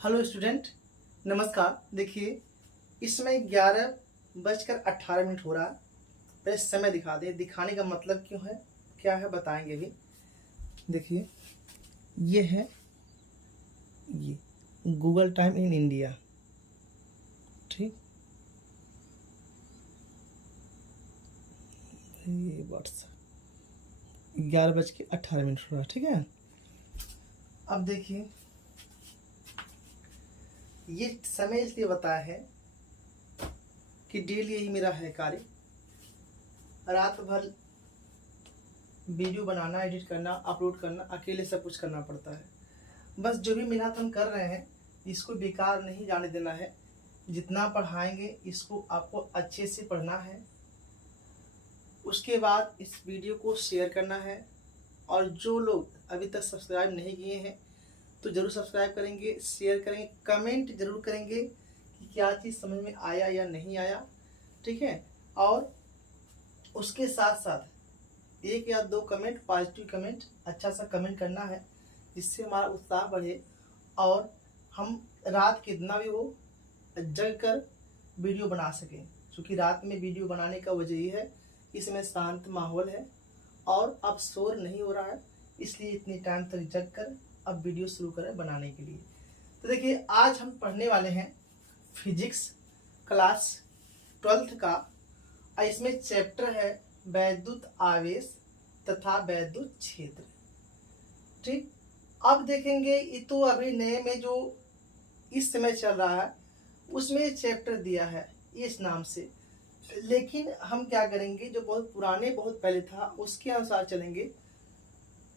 Hello student, नमस्कार। देखिए, इसमें 11:18 हो रहा है। पहले समय दिखा दे। दिखाने का मतलब क्यों है, क्या है, बताएंगे भी। देखिए, ये है ये गूगल टाइम इन इंडिया। ठीक, ये व्हाट्सएप 11:18 हो रहा है। ठीक है, अब देखिए, ये समय इसलिए बताया है कि डेली यही मेरा है कार्य। रात भर वीडियो बनाना, एडिट करना, अपलोड करना, अकेले सब कुछ करना पड़ता है। बस जो भी मेहनत हम कर रहे हैं इसको बेकार नहीं जाने देना है। जितना पढ़ाएंगे इसको आपको अच्छे से पढ़ना है। उसके बाद इस वीडियो को शेयर करना है। और जो लोग अभी तक सब्सक्राइब नहीं किए हैं तो ज़रूर सब्सक्राइब करेंगे, शेयर करेंगे, कमेंट ज़रूर करेंगे कि क्या चीज़ समझ में आया या नहीं आया। ठीक है, और उसके साथ साथ 1 या 2 कमेंट, पॉजिटिव कमेंट, अच्छा सा कमेंट करना है जिससे हमारा उत्साह बढ़े और हम रात कितना भी हो जग कर वीडियो बना सकें। क्योंकि रात में वीडियो बनाने का वजह ये है, इसमें शांत माहौल है और अब शोर नहीं हो रहा है, इसलिए इतनी टाइम तक जग कर अब वीडियो शुरू करें बनाने के लिए। तो देखिए, आज हम पढ़ने वाले हैं फिजिक्स क्लास 12th का। और इसमें चैप्टर है वैद्युत आवेश तथा वैद्युत क्षेत्र। ठीक, अब देखेंगे ये तो अभी नए में जो इस समय चल रहा है उसमें चैप्टर दिया है इस नाम से। लेकिन हम क्या करेंगे, जो बहुत पुराने बहुत पहले था उसके अनुसार चलेंगे।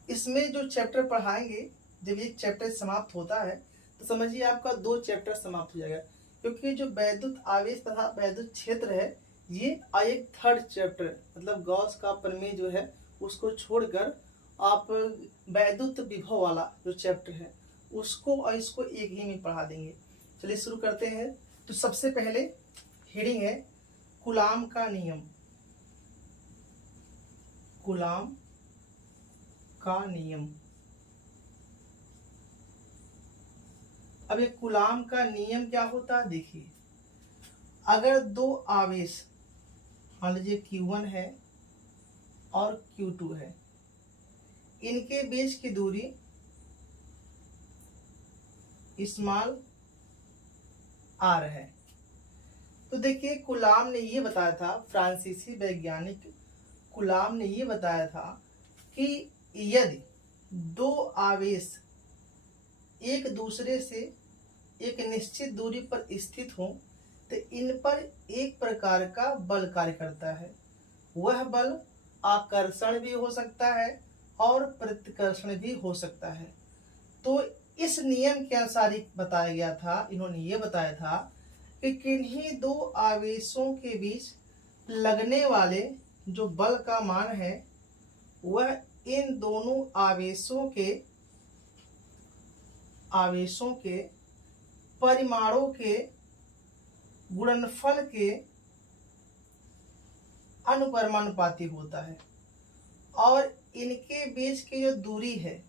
इसमें जो चैप्टर पढ़ाएंगे, जब ये चैप्टर समाप्त होता है तो समझिए आपका 2 चैप्टर समाप्त हो जाएगा। क्योंकि जो वैद्युत आवेश तथा वैद्युत क्षेत्र है ये एक 3rd चैप्टर, मतलब गॉस का प्रमेय जो है उसको छोड़कर आप वैद्युत विभव वाला जो चैप्टर है उसको और इसको एक ही में पढ़ा देंगे। चलिए शुरू करते हैं। तो सबसे पहले हेडिंग है कूलाम का नियम। कूलाम का नियम। अब ये कूलाम का नियम क्या होता है, देखिए, अगर 2 आवेश मान लीजिए Q1 है और Q2 है, इनके बीच की दूरी स्मॉल r है। तो देखिए, कूलाम ने ये बताया था, फ्रांसीसी वैज्ञानिक कूलाम ने ये बताया था कि यदि 2 आवेश एक दूसरे से एक निश्चित दूरी पर स्थित हों तो इन पर एक प्रकार का बल कार्य करता है। वह बल आकर्षण भी हो सकता है और प्रतिकर्षण भी हो सकता है। तो इस नियम के अनुसार ही बताया गया था, इन्होंने ये बताया था कि किन्हीं 2 आवेशों के बीच लगने वाले जो बल का मान है वह इन दोनों आवेशों के परिमाणों के गुणनफल के अनुपाती होता है। और इनके बीच की जो दूरी है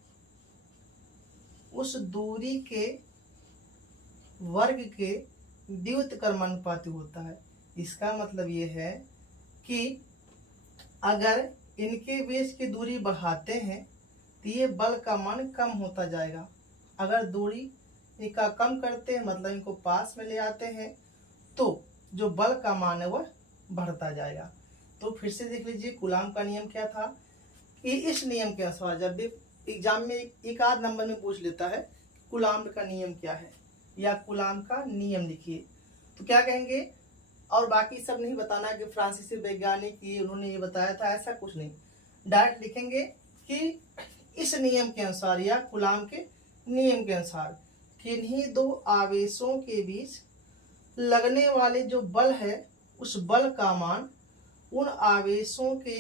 उस दूरी के वर्ग के द्युतकर्मानुपाती होता है। इसका मतलब ये है कि अगर इनके बीच की दूरी बढ़ाते हैं तो ये बल का मान कम होता जाएगा। अगर दूरी इनका कम करते हैं, मतलब इनको पास में ले आते हैं, तो जो बल का मान है वह बढ़ता जाएगा। तो फिर से देख लीजिए, कूलाम का नियम क्या था कि इस नियम के अनुसार जब भी एग्जाम में एक आध नंबर में पूछ लेता है कूलाम का नियम क्या है या कूलाम का नियम लिखिए, तो क्या कहेंगे, और बाकी सब नहीं बताना कि फ्रांसीसी वैज्ञानिक ये उन्होंने ये बताया था, ऐसा कुछ नहीं। डायरेक्ट लिखेंगे कि इस नियम के अनुसार या कूलाम के नियम के अनुसार किन्हीं 2 आवेशों के बीच लगने वाले जो बल है उस बल का मान उन आवेशों के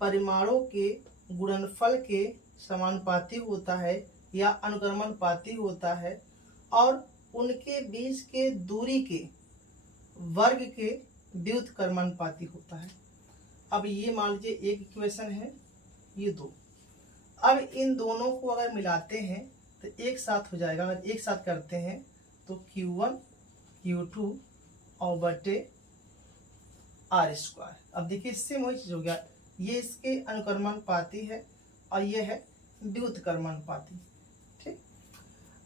परिमाणों के गुणनफल के समानुपाती होता है या अनुक्रमानुपाती होता है और उनके बीच के दूरी के वर्ग के द्युतकर्मानुपाती होता है। अब ये मान लीजिए एक इक्वेशन है, ये 2। अब इन दोनों को अगर मिलाते हैं तो एक साथ हो जाएगा। अगर एक साथ करते हैं तो Q1 Q2 और बटे R स्क्वायर। अब देखिए इससे वही चीज हो गया, ये इसके अनुक्रमानुपाती है और ये है व्युत्क्रमानुपाती। ठीक,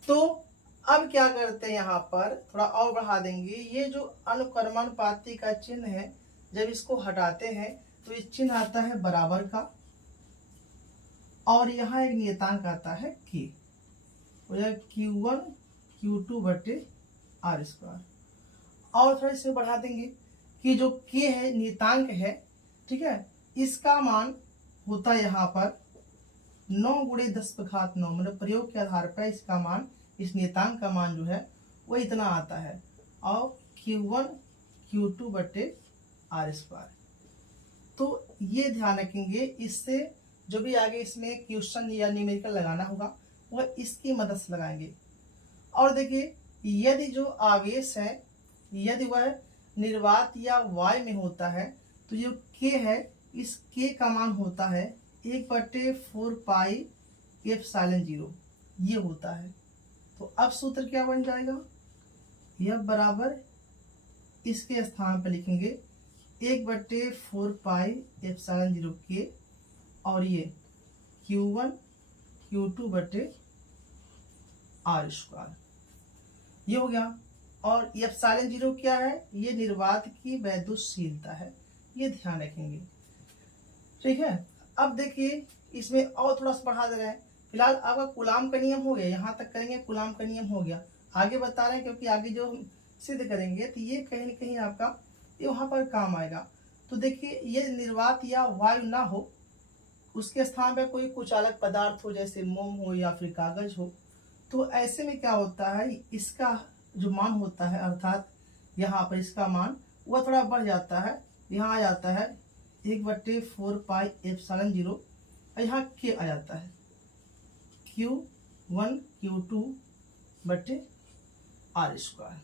तो अब क्या करते हैं, यहाँ पर थोड़ा और बढ़ा देंगे। ये जो अनुक्रमानुपाती का चिन्ह है, जब इसको हटाते हैं तो ये चिन्ह आता है बराबर का, और यहाँ एक नियतांक आता है K, Q1 Q2 बटे R स्क्वायर। और थोड़ा इसमें बढ़ा देंगे कि जो K है नियतांक है, ठीक है, इसका मान होता है यहाँ पर 9 गुणे 10⁻⁹, मतलब प्रयोग के आधार पर इसका मान, इस नियतांक का मान जो है वो इतना आता है। और Q1 Q2 बटे R स्क्वायर। तो ये ध्यान रखेंगे, इससे जो भी आगे इसमें क्वेश्चन या न्यूमेरिकल लगाना होगा वह इसकी मदद से लगाएंगे। और देखिए, यदि जो आवेश है यदि वह निर्वात या वायु में होता है तो जो K है, इस K का मान होता है 1/4 पाई एप्सिलॉन0, ये होता है। तो अब सूत्र क्या बन जाएगा, यह बराबर इसके स्थान पर लिखेंगे 1/4 पाई एप्सिलॉन0 K, और ये Q1 Q2 बटे R स्क्वायर, ये हो गया। और एप्सिलॉन0 क्या है, ये निर्वात की वैद्युतशीलता है, ये ध्यान रखेंगे। ठीक है, अब देखिए इसमें और थोड़ा सा बढ़ा दे रहे हैं। फिलहाल आपका कूलाम का नियम हो गया, यहाँ तक करेंगे कूलाम का नियम हो गया। आगे बता रहे हैं क्योंकि आगे जो हम सिद्ध करेंगे तो ये कहीं न कहीं आपका ये वहाँ पर काम आएगा। तो देखिए, ये निर्वात या वायु ना हो, उसके स्थान पर कोई कुचालक पदार्थ हो, जैसे मोम हो या फिर कागज हो, तो ऐसे में क्या होता है, इसका जो मान होता है, अर्थात यहाँ पर इसका मान वह थोड़ा बढ़ जाता है। यहाँ आ जाता है 1/4 पाई एप्सिलॉन0, और यहाँ K आ जाता है Q1 Q2 बटे R स्क्वायर,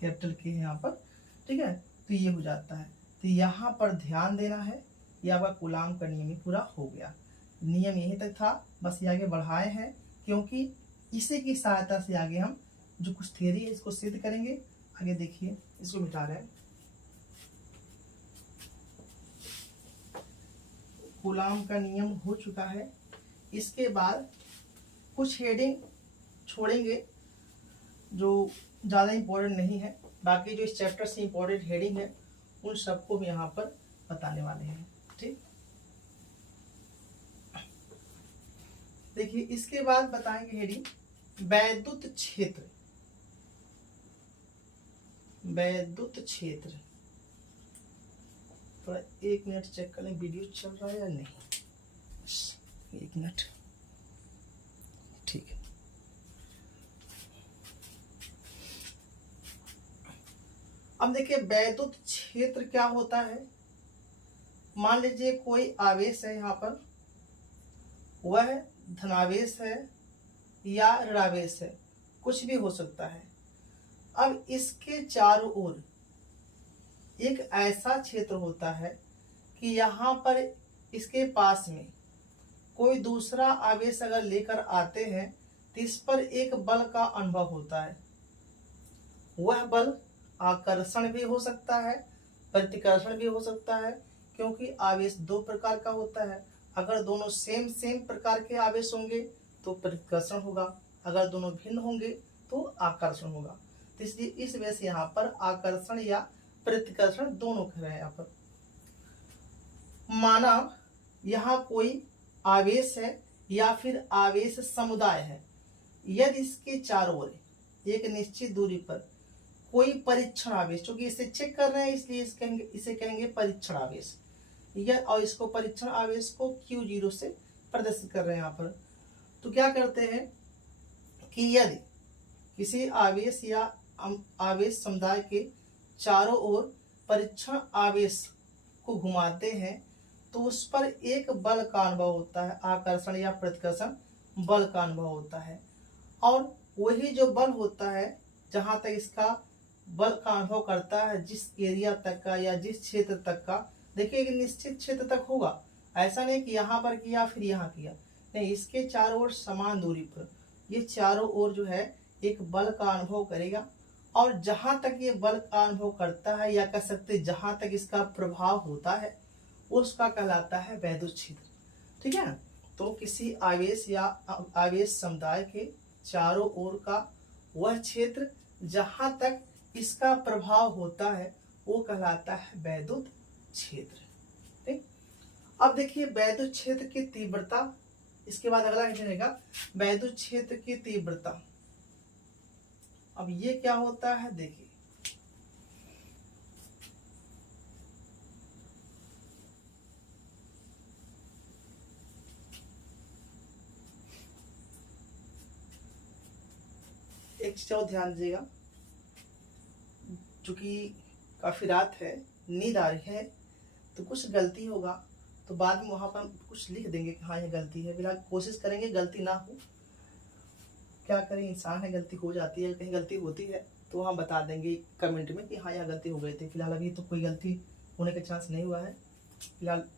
कैपिटल K है यहाँ पर। ठीक है, तो ये हो जाता है। तो यहाँ पर ध्यान देना है, ये आपका कूलाम का नियम ही पूरा हो गया। नियम यहीं तक था, बस ये आगे बढ़ाए हैं क्योंकि इसी की सहायता से आगे हम जो कुछ थ्योरी है इसको सिद्ध करेंगे। आगे देखिए, इसको मिटा रहे हैं। कूलाम का नियम हो चुका है। इसके बाद कुछ हेडिंग छोड़ेंगे जो ज़्यादा इम्पोर्टेंट नहीं है, बाकी जो इस चैप्टर से इम्पोर्टेंट हेडिंग है उन सबको भी यहाँ पर बताने वाले हैं। ठीक, देखिए इसके बाद बताएंगे हेडिंग वैद्युत क्षेत्र। वैद्युत क्षेत्र, थोड़ा 1 मिनट चेक करें वीडियो चल रहा है या नहीं। 1 मिनट, ठीक है। अब देखिए वैद्युत क्षेत्र क्या होता है। मान लीजिए कोई आवेश है, यहाँ पर वह धनावेश है या ऋणावेश है, कुछ भी हो सकता है। अब इसके चारों ओर एक ऐसा क्षेत्र होता है कि यहाँ पर इसके पास में कोई दूसरा आवेश अगर लेकर आते हैं तो इस पर एक बल का अनुभव होता है। वह बल आकर्षण भी हो सकता है, प्रतिकर्षण भी हो सकता है, क्योंकि आवेश 2 प्रकार का होता है। अगर दोनों सेम प्रकार के आवेश होंगे तो प्रतिकर्षण होगा, अगर दोनों भिन्न होंगे तो आकर्षण होगा। तो इसलिए इस वजह से यहाँ पर आकर्षण या प्रतिकर्षण दोनों कह रहे हैं। यहाँ पर माना यहाँ कोई आवेश है या फिर आवेश समुदाय है, यदि इसके चारों ओर एक निश्चित दूरी पर कोई परीक्षण आवेश, क्योंकि इसे चेक कर रहे हैं इसलिए इसे कहेंगे परीक्षण आवेश, और इसको परीक्षण आवेश को Q0 से प्रदर्शित कर रहे हैं यहाँ पर। तो क्या करते हैं कि यदि किसी आवेश या आवेश समुदाय के चारों ओर परीक्षण आवेश को घुमाते हैं तो उस पर एक बल का अनुभव होता है, आकर्षण या प्रतिकर्षण बल का अनुभव होता है। और वही जो बल होता है, जहाँ तक इसका बल का अनुभव करता है, जिस एरिया तक का या जिस क्षेत्र तक का, देखिए एक निश्चित क्षेत्र तक होगा, ऐसा नहीं कि यहाँ पर किया फिर यहाँ किया, नहीं, इसके चारों ओर समान दूरी पर, ये चारों ओर जो है एक बल का अनुभव करेगा, और जहां तक ये बल का अनुभव करता है, या कह सकते जहां तक इसका प्रभाव होता है, उसका कहलाता है वैद्युत क्षेत्र। ठीक है ना। तो किसी आवेश या आवेश समुदाय के चारों ओर का वह क्षेत्र जहां तक इसका प्रभाव होता है, वो कहलाता है वैद्युत क्षेत्र। ठीक। अब देखिए वैद्युत क्षेत्र की तीव्रता, इसके बाद अगला हिंट रहेगा वैद्युत क्षेत्र की तीव्रता। अब ये क्या होता है, देखिए एक चीज और ध्यान दीजिएगा, चूंकि काफी रात है, नींद आ रही है, तो कुछ गलती होगा तो बाद में वहां पर कुछ लिख देंगे कि हाँ ये गलती है। फिलहाल कोशिश करेंगे गलती ना हो, क्या करें, इंसान है, गलती हो जाती है। कहीं गलती होती है तो हम बता देंगे कमेंट में कि हाँ यहाँ गलती हो गई थी। फिलहाल अभी तो कोई गलती होने का चांस नहीं हुआ है। फिलहाल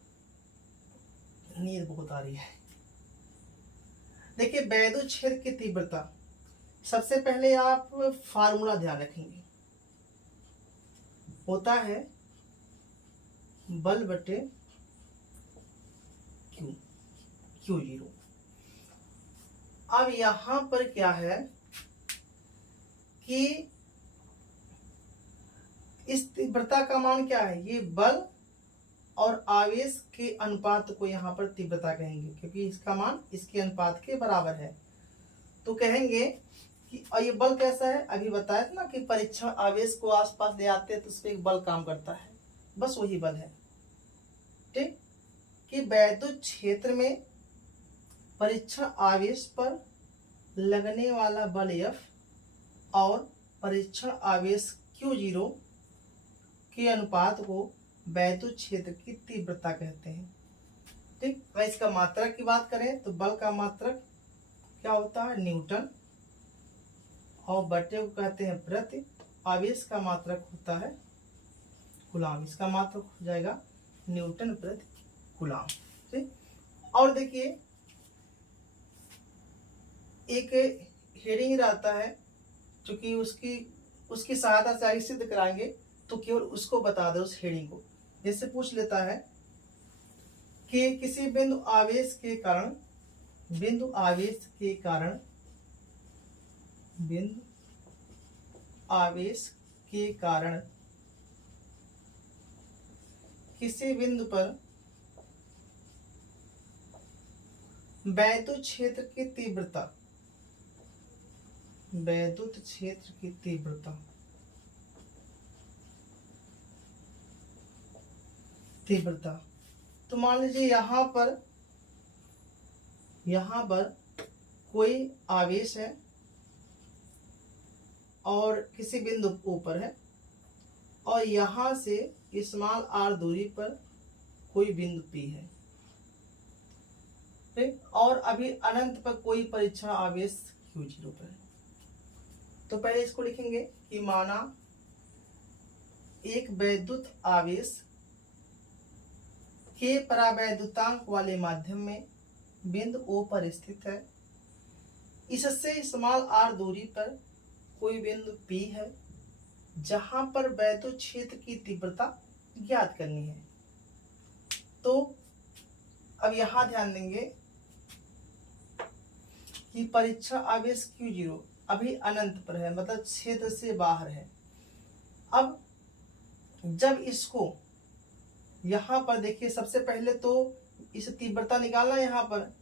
नींद बहुत आ रही है। देखिए वैद्युत क्षेत्र की तीव्रता, सबसे पहले आप फार्मूला ध्यान रखेंगे, होता है बल बटे क्यू, Q0। अब यहां पर क्या है कि इस तीव्रता का मान क्या है, ये बल और आवेश के अनुपात को यहाँ पर तीव्रता कहेंगे, क्योंकि इसका मान इसके अनुपात के बराबर है। तो कहेंगे कि और ये बल कैसा है, अभी बताया था ना कि परीक्षण आवेश को आसपास ले आते हैं तो उस पर एक बल काम करता है, बस वही बल है। ठीक। कि वैद्युत क्षेत्र में परीक्षण आवेश पर लगने वाला बल F और परीक्षण आवेश Q0 के अनुपात को वैद्युत क्षेत्र की तीव्रता कहते हैं। ठीक। और इसका मात्रक की बात करें तो बल का मात्रक क्या होता है, न्यूटन, और बटे को कहते हैं प्रति, आवेश का मात्रक होता है कूलाम, इसका मात्रक हो जाएगा न्यूटन प्रति कूलाम। ठीक। और देखिए एक हेडिंग रहता है, क्योंकि उसकी सहायता से आगे सिद्ध कराएंगे, तो केवल उसको बता दो, उस हेडिंग को। जैसे पूछ लेता है कि किसी बिंदु आवेश के कारण किसी बिंदु पर वैद्युत क्षेत्र की तीव्रता। तो मान लीजिए यहाँ पर कोई आवेश है और किसी बिंदु ऊपर है, और यहाँ से स्मॉल r दूरी पर कोई बिंदु P है। ठीक। और अभी अनंत पर कोई परीक्षण आवेश Q0 पर है। तो पहले इसको लिखेंगे कि माना एक वैद्युत आवेश के परावैद्युतांक वाले माध्यम में बिंदु O पर स्थित है, इससे स्मॉल r दूरी पर कोई बिंदु P है, जहां पर वैद्युत क्षेत्र की तीव्रता ज्ञात करनी है। तो अब यहां ध्यान देंगे कि परीक्षण आवेश Q0 अभी अनंत पर है, मतलब क्षेत्र से बाहर है। अब जब इसको यहाँ पर देखिए, सबसे पहले तो इस तीव्रता निकालना यहाँ पर,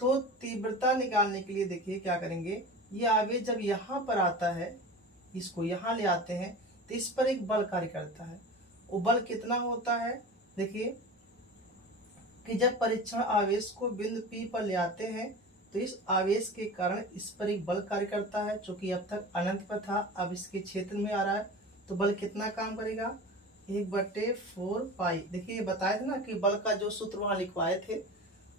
तो तीव्रता निकालने के लिए देखिए क्या करेंगे, ये आवेश जब यहाँ पर आता है, इसको यहाँ ले आते हैं, तो इस पर एक बल कार्य करता है। वो बल कितना होता है, देखिए कि जब परीक्षण आवेश को बिंदु P पर ले आते हैं, तो इस आवेश के कारण इस पर एक बल कार्य करता है, चूंकि अब तक अनंत पर था, अब इसके क्षेत्र में आ रहा है, तो बल कितना काम करेगा, 1/4 पाई। देखिए ये बताया था ना कि बल का जो सूत्र वहां लिखवाए थे,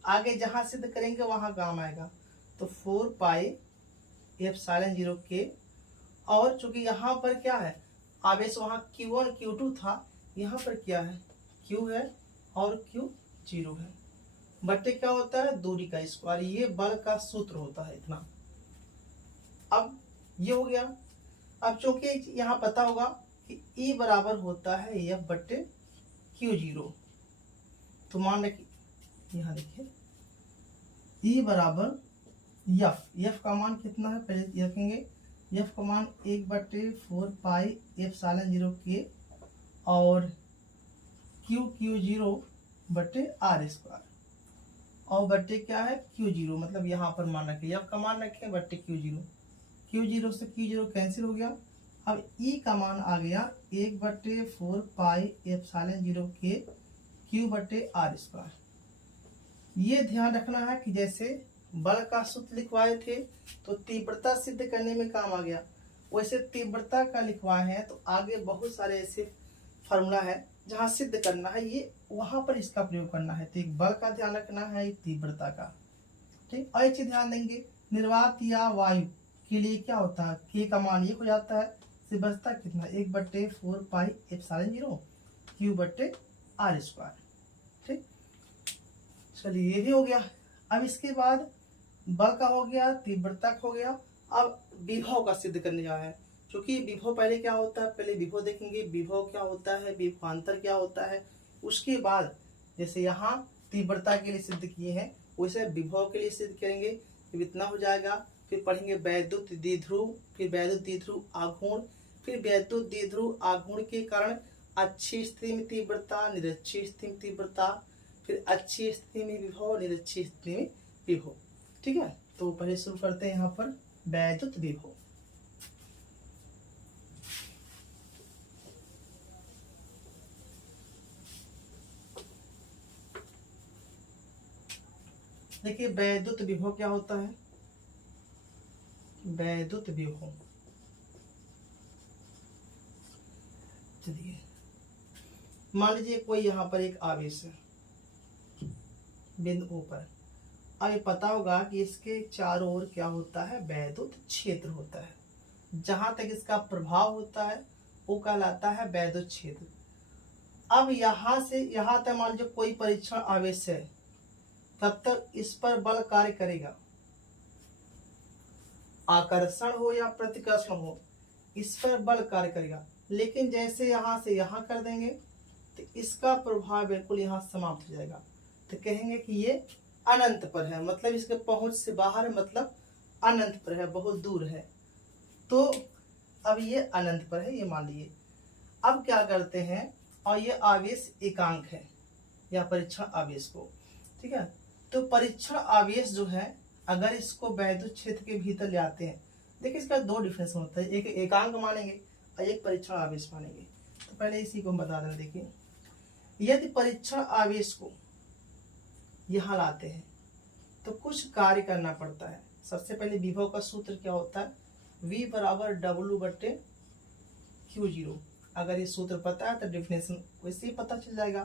आगे जहां सिद्ध करेंगे वहां काम आएगा। तो 4 पाई एप्सिलॉन 0 के, और चूंकि यहाँ पर क्या है, आवेश वहां Q1 Q2 था, यहाँ पर क्या है, Q है और Q0 है, बट्टे क्या होता है, दूरी का स्क्वायर। ये बल का सूत्र होता है इतना। अब ये हो गया। अब चूंकि यहाँ पता होगा कि E बराबर होता है F बट्टे Q0, तो मान रखिए यहाँ देखिए E बराबर F का मान कितना है, पहले रखेंगे F का मान 1/4 पाई एप्सिलॉन 0 के और Q0 बट्टे R स्क्वायर और बट्टे क्या है Q0, मतलब यहाँ पर मान रखें F का मान रखें बट्टे Q0 से Q0 कैंसिल हो गया। अब E का मान आ गया 1/4 पाई एप्सिलॉन 0 के Q बट्टे R स्क्वायर। ये ध्यान रखना है कि जैसे बल का सूत्र लिखवाए थे तो तीव्रता सिद्ध करने में काम आ गया, वैसे तीव्रता का लिखवाए हैं तो आगे बहुत सारे ऐसे फार्मूला है जहाँ सिद्ध करना है, ये वहां पर इसका प्रयोग करना है। तो एक बल का ध्यान रखना है, एक तीव्रता का, ठीक। और एक चीज ध्यान देंगे, निर्वात या वायु के लिए क्या होता है, के का मान 1 हो जाता है, से बचता कितना 1/4 पाई एप्सिलॉन 0 Q बट्टे R स्क्वायर, ठीक। चलिए ये भी हो गया। अब इसके बाद बल का हो गया, तीव्रता का हो गया। अब विभव का सिद्ध करने जा रहे हैं, क्योंकि विभव पहले क्या होता है, पहले विभव देखेंगे, विभव क्या होता है, विभवांतर क्या होता है, उसके बाद जैसे यहाँ तीव्रता के लिए सिद्ध किए हैं वैसे विभव के लिए सिद्ध करेंगे। जब इतना हो जाएगा फिर पढ़ेंगे वैद्युत द्विध्रुव, फिर वैद्युत द्विध्रुव आघूर्ण, फिर वैद्युत द्विध्रुव आघूर्ण के कारण अच्छी स्थिति में तीव्रता, निरक्षी स्थिति में तीव्रता, फिर अच्छी स्थिति में विभव, निरक्षी स्थिति में विभव, ठीक है। तो पहले शुरू करते हैं यहाँ पर वैद्युत विभव। देखिए वैद्युत विभव क्या होता है, वैद्युत विभव, चलिए मान लीजिए कोई यहाँ पर एक आवेश है बिंदु O पर। अब ये पता होगा कि इसके चारों ओर क्या होता है, वैद्युत क्षेत्र होता है, जहां तक इसका प्रभाव होता है वो कहलाता है वैद्युत क्षेत्र। अब यहाँ से यहाँ तक मान लीजिए कोई परीक्षण आवेश है, तब तक इस पर बल कार्य करेगा, आकर्षण हो या प्रतिकर्षण हो इस पर बल कार्य करेगा। लेकिन जैसे यहाँ से यहाँ कर देंगे तो इसका प्रभाव बिल्कुल यहाँ समाप्त हो जाएगा, तो कहेंगे कि ये अनंत पर है, मतलब इसके पहुंच से बाहर है, मतलब अनंत पर है, बहुत दूर है। तो अब ये अनंत पर है, ये मान लिए। अब क्या करते हैं, और ये आवेश एकांक है या परीक्षण आवेश को, ठीक है। तो परीक्षण आवेश जो है अगर इसको वैद्युत क्षेत्र के भीतर ले आते हैं, देखिए इसका दो डिफरेंस होता है, एक एकांक मानेंगे और एक परीक्षण आवेश मानेंगे। तो पहले इसी को हम बता दें। देखिए यदि परीक्षण आवेश को यहाँ लाते हैं तो कुछ कार्य करना पड़ता है। सबसे पहले विभव का सूत्र क्या होता है, V बराबर W बट्टे Q0। अगर ये सूत्र पता है तो डिफिनेशन वैसे ही पता चल जाएगा,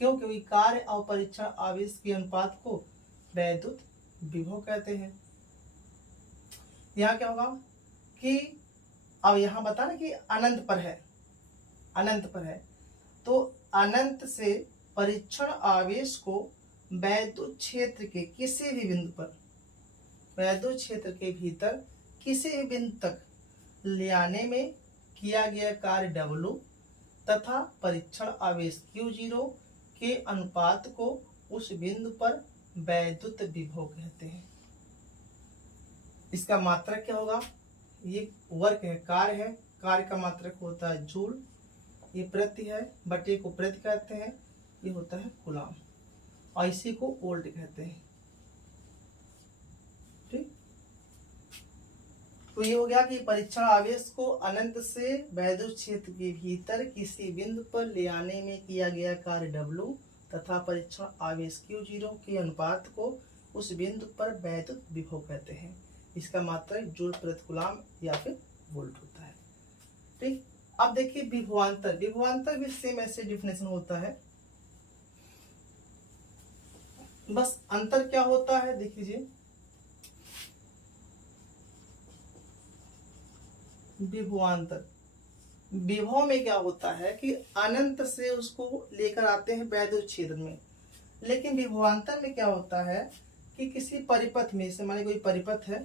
क्योंकि कार्य और परीक्षण आवेश के अनुपात को वैद्युत विभव कहते हैं। यहाँ क्या होगा कि अब यहाँ बता ना कि अनंत पर है, अनंत पर है, तो अनंत से परीक्षण आवेश को वैद्युत क्षेत्र के किसी भी बिंदु पर, वैद्युत क्षेत्र के भीतर किसी भी बिंदु तक ले आने में किया गया कार्य W तथा परीक्षण आवेश Q0 के अनुपात को उस बिंदु पर वैद्युत विभव कहते हैं। इसका मात्रक क्या होगा, ये वर्क है, कार्य है, कार्य का मात्रक होता है जूल, ये प्रति है, बटे को प्रति कहते हैं, ये होता है कूलम, और इसी को वोल्ट कहते हैं, ठीक। तो ये हो गया कि परीक्षण आवेश को अनंत से वैद्युत क्षेत्र के भीतर किसी बिंदु पर ले आने में किया गया कार्य W तथा परीक्षण आवेश Q0 के अनुपात को उस बिंदु पर वैद्युत विभव कहते हैं। इसका मात्रक जूल प्रति कूलम या फिर वोल्ट होता है, ठीक। अब देखिए विभवांतर, विभवांतर भी सेम ऐसे डिफिनेशन होता है, बस अंतर क्या होता है देख लीजिए। विभवांतर, विभव में क्या होता है कि अनंत से उसको लेकर आते हैं वैद्युत क्षेत्र में, लेकिन विभवांतर में क्या होता है कि किसी परिपथ में, जैसे मान कोई परिपथ है,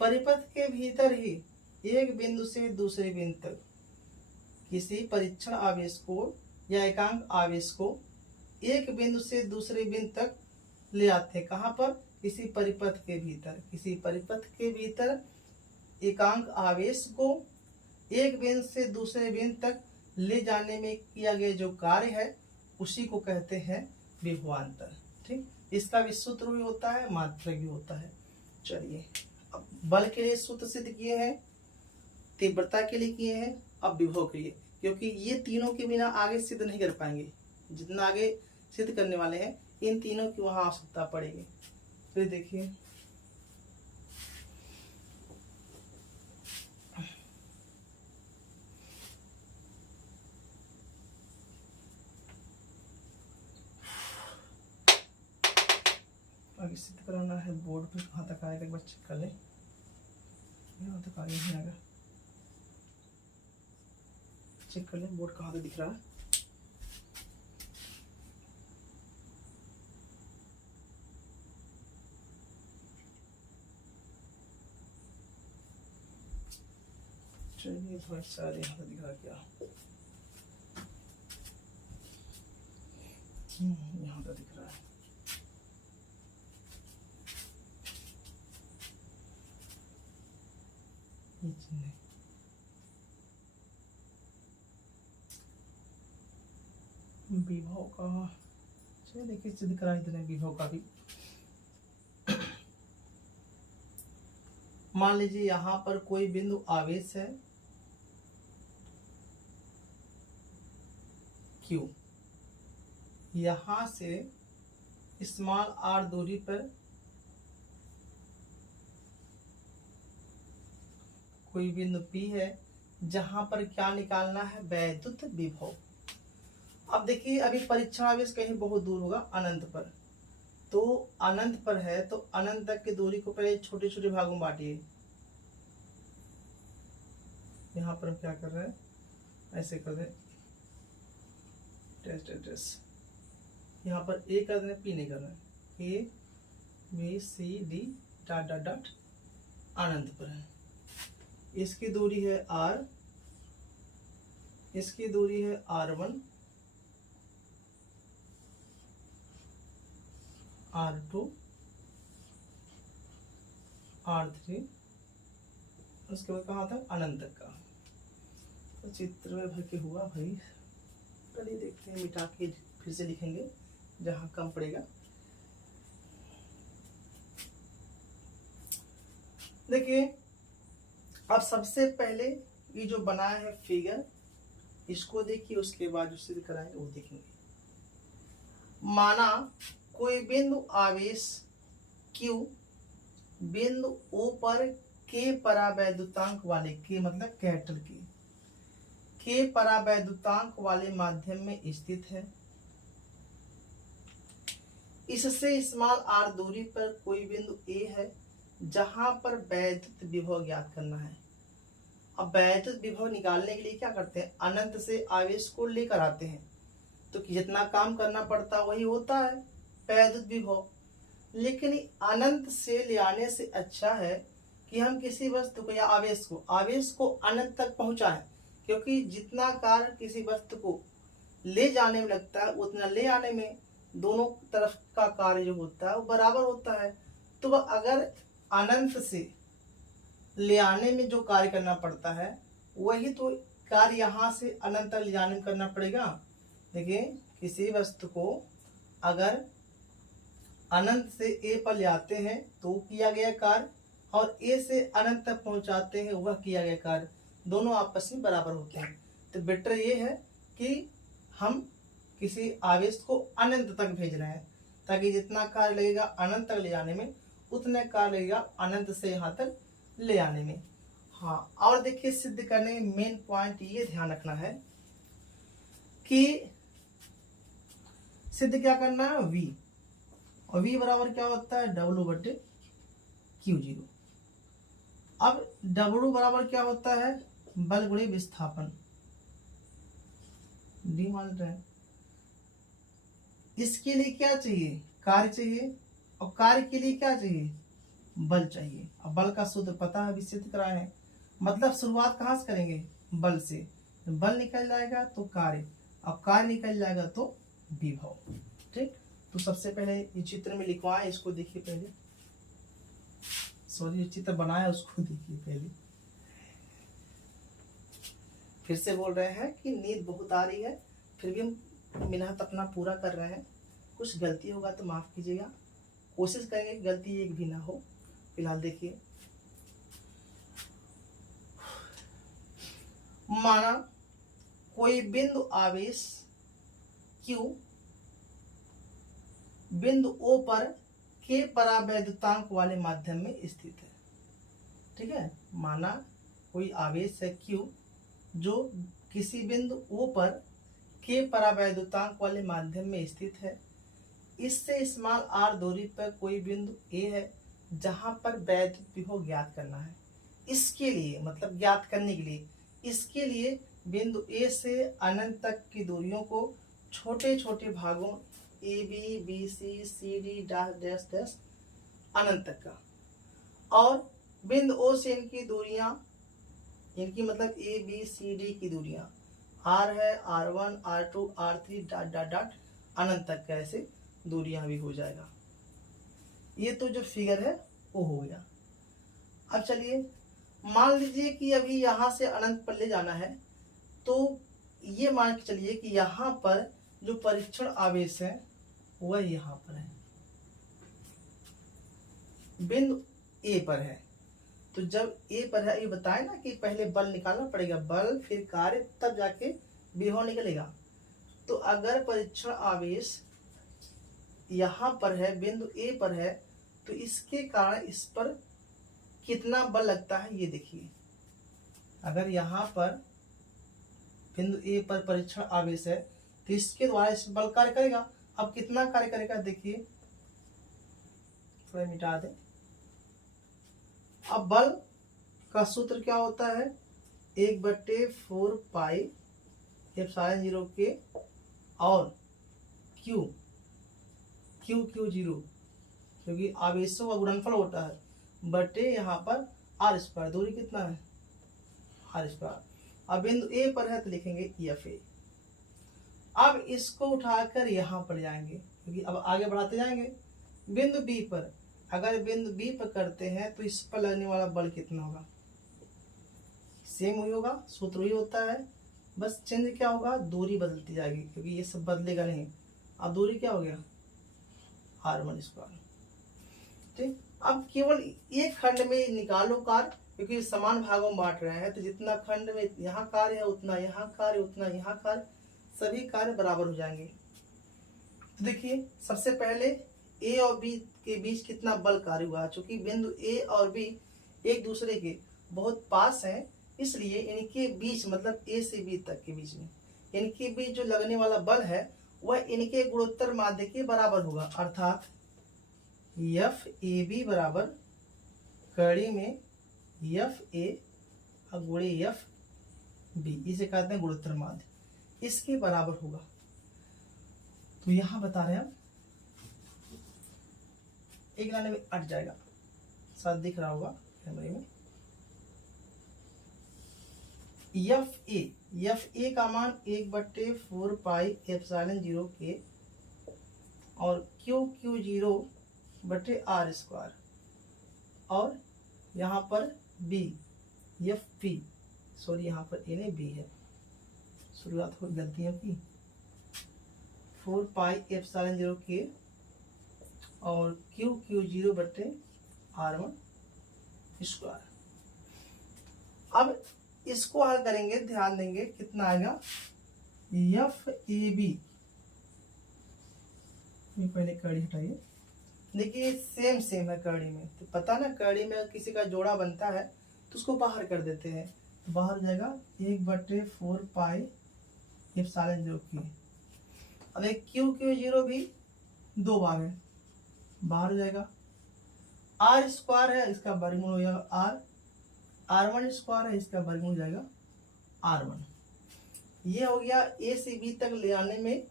परिपथ के भीतर ही एक बिंदु से दूसरे बिंदु तक किसी परीक्षण आवेश को या एकांक आवेश को एक बिंदु से दूसरे बिंदु तक ले आते हैं। कहाँ पर? किसी परिपथ के भीतर। किसी परिपथ के भीतर एकांक आवेश को एक बिंदु से दूसरे बिंदु तक ले जाने में किया गया जो कार्य है उसी को कहते हैं विभवांतर। ठीक, इसका भी सूत्र भी होता है, मात्रक भी होता है। चलिए, अब बल के लिए सूत्र सिद्ध किए हैं, तीव्रता के लिए किए हैं, अब विभव के लिए, क्योंकि ये तीनों के बिना आगे सिद्ध नहीं कर पाएंगे। जितना आगे सिद्ध करने वाले हैं इन तीनों की वहां आवश्यकता पड़ेगी। फिर देखिए, आगे सिद्ध कराना है बोर्ड पे, कहाँ तक आएगा एक बार चेक कर ले। यहाँ तक आगे नहीं आएगा, चेक कर ले बोर्ड कहाँ तक दिख रहा है। चलिए भाई सारे यहाँ तक दिख रहा क्या? यहाँ तक दिख रहा है। विभव का चलिए देखिए सिद्ध करा इतने विभव का भी। मान लीजिए यहाँ पर कोई बिंदु आवेश है Q, यहाँ से स्मॉल r दूरी पर कोई बिंदु P है जहां पर क्या निकालना है? वैद्युत विभव। अब देखिए, अभी परीक्षण आवेश कहीं बहुत दूर होगा, अनंत पर, तो अनंत पर है तो अनंत तक की दूरी को पहले छोटे छोटे भागों में बांटिए। यहाँ पर हम क्या कर रहे हैं, ऐसे कर रहे हैं, यहाँ पर ए कर रहे हैं, पी नहीं कर रहे हैं, A B C D dot dot dot अनंत पर है। इसकी दूरी है r, इसकी दूरी है r1, r2, r3, उसके बाद कहाँ तक? अनंत तक का। तो चित्र में भर के हुआ भाई, पहले देखते हैं, मिटा के फिर से लिखेंगे जहाँ कम पड़ेगा। देखिए, अब सबसे पहले ये जो बनाया है फिगर, इसको देखिए, उसके बाद जो सिद्ध कराएंगे वो देखेंगे। माना कोई बिंदु आवेश Q बिंदु O पर K परावैद्युतांक वाले, K मतलब कैपिटल K परावैद्युतांक वाले माध्यम में स्थित है। इससे स्मॉल r दूरी पर कोई बिंदु A है जहां पर वैद्युत विभव ज्ञात करना है। अब वैद्युत विभव निकालने के लिए क्या करते हैं? अनंत से आवेश को लेकर आते हैं, तो जितना काम करना पड़ता वही होता है वैद्युत विभव। लेकिन अनंत से ले आने से अच्छा है कि हम किसी वस्तु को या आवेश को अनंत तक पहुंचाएं, क्योंकि जितना कार्य किसी वस्तु को ले जाने में लगता है उतना ले आने में दोनों तरफ का कार्य जो होता है वो बराबर होता है। तो वह अगर अनंत से ले आने में जो कार्य करना पड़ता है वही तो कार्य यहाँ से अनंत तक ले जाने में करना पड़ेगा। देखिए, किसी वस्तु को अगर अनंत से ए पर ले आते हैं तो किया गया कार्य, और ए से अनंत तक पहुंचाते हैं वह किया गया कार्य, दोनों आपस में बराबर होते हैं। तो बेटर ये है कि हम किसी आवेश को अनंत तक भेज रहे हैं, ताकि जितना कार्य लगेगा अनंत तक ले जाने में उतने कार्य लगेगा अनंत से यहाँ तक ले आने में। हाँ, और देखिए, सिद्ध करने में मेन पॉइंट ये ध्यान रखना है कि सिद्ध क्या करना है? V, और V बराबर क्या होता है? W/Q0। अब W बराबर क्या होता है? बल गुणे विस्थापन, D मान रहे हैं। इसके लिए क्या चाहिए? कार्य चाहिए, और कार्य के लिए क्या चाहिए? बल चाहिए। अब बल का सूत्र पता है, अभी सिद्ध कराए हैं। मतलब शुरुआत कहाँ से करेंगे, बल से। बल निकल जाएगा तो कार्य, अब कार्य निकल जाएगा तो विभव। ठीक, तो सबसे पहले ये चित्र में लिखवाए, इसको देखिए पहले, सॉरी चित्र बनाया उसको देखिए पहले। फिर से बोल रहे हैं कि नींद बहुत आ रही है, फिर भी हम मेहनत अपना पूरा कर रहे हैं। कुछ गलती होगा तो माफ कीजिएगा, कोशिश करेंगे कि गलती एक भी ना हो। फिलहाल देखिए, माना कोई बिंदु आवेश Q बिंदु O पर K परावैद्युतांक वाले माध्यम में स्थित है। ठीक है, माना कोई आवेश है Q जो किसी बिंदु O पर K परावैद्युतांक वाले माध्यम में स्थित है। इससे स्मॉल r दूरी पर कोई बिंदु A है जहां पर वैद्युत विभव ज्ञात करना है। इसके लिए मतलब ज्ञात करने के लिए, इसके लिए बिंदु A से अनंत तक की दूरियों को छोटे छोटे भागों A B B C C D dash dash dash अनंत तक का, और बिंदु O से इनकी दूरियां, इनकी मतलब ए बी सी डी की दूरियां r है, r1 r2 r3 dot dot dot अनंत तक का, ऐसे दूरियां भी हो जाएगा। ये तो जो फिगर है वो हो गया। अब चलिए मान लीजिए कि अभी यहाँ से अनंत पर ले जाना है, तो ये मान के चलिए कि यहाँ पर जो परीक्षण आवेश है वह यहाँ पर है, बिंदु A पर है। तो जब A पर है, ये बताए ना कि पहले बल निकालना पड़ेगा, बल फिर कार्य, तब जाके विभव निकलेगा। तो अगर परीक्षण आवेश यहाँ पर है, बिंदु A पर है, तो इसके कारण इस पर कितना बल लगता है ये देखिए। अगर यहाँ पर बिंदु A पर परीक्षण आवेश है तो इसके द्वारा इस बल कार्य करेगा। अब कितना कार्य करेगा देखिए, थोड़ा मिटा दें। अब बल का सूत्र क्या होता है, 1/4 पाई एप्सिलॉन 0 के और Q Q0, क्योंकि आवेशों का गुणनफल होता है, बटे यहाँ पर r स्क्वायर, दूरी कितना है r स्क्वायर। अब बिंदु A पर है तो लिखेंगे FA। अब इसको उठाकर यहाँ पर जाएंगे, क्योंकि अब आगे बढ़ाते जाएंगे। बिंदु B पर, अगर बिंदु B पर करते हैं तो इस पर लगने वाला बल कितना होगा, सेम वही होगा, सूत्र वही होता है, बस चेंज क्या होगा, दूरी बदलती जाएगी, क्योंकि ये सब बदलेगा नहीं। अब दूरी क्या हो गया, r1 स्क्वायर। ठीक, अब केवल एक खंड में निकालो कार्य, क्योंकि समान भागों में बांट रहे हैं, तो जितना खंड में यहाँ कार्य है उतना यहाँ कार्य, उतना यहाँ कार्य, सभी कार्य बराबर हो जाएंगे। तो देखिए सबसे पहले A और B के बीच कितना बल कार्य हुआ, चूंकि बिंदु A और B एक दूसरे के बहुत पास हैं, इसलिए इनके बीच मतलब A से B तक के बीच में इनके बीच जो लगने वाला बल है वह इनके गुणोत्तर माध्य के बराबर होगा, अर्थात FAB बराबर कड़ी में FA गुणे FB, इसे कहते हैं गुणोत्तर माध्य, इसके बराबर होगा। तो यहां बता रहे हैं, एक लाने में अट जाएगा, साथ दिख रहा होगा कैमरे में। FA का मान 1/4 पाई एप्सिलॉन 0 के और Q0 बटे r स्क्वायर, और यहाँ पर B FP, सॉरी यहाँ पर A नहीं B है, शुरुआत हो गलतियों की, 4 पाई एप्सिलॉन 0 के और Q0 बटे r1 स्क्वायर। अब इसको हल करेंगे, ध्यान देंगे कितना आएगा, FAB, पहले कड़ी हटाइए, देखिए सेम है कड़ी में, तो पता ना कड़ी में किसी का जोड़ा बनता है तो उसको बाहर कर देते हैं, तो बाहर हो जाएगा 1/4 पाई एप्सिलॉन 0 की। अब एक Q0 भी 2 बार है, बाहर हो जाएगा। r स्क्वायर है, इसका वर्गमूल हो जाएगा r, r1 स्क्वायर है, इसका वर्गमूल हो जाएगा r1। ये हो गया A से B तक ले आने में,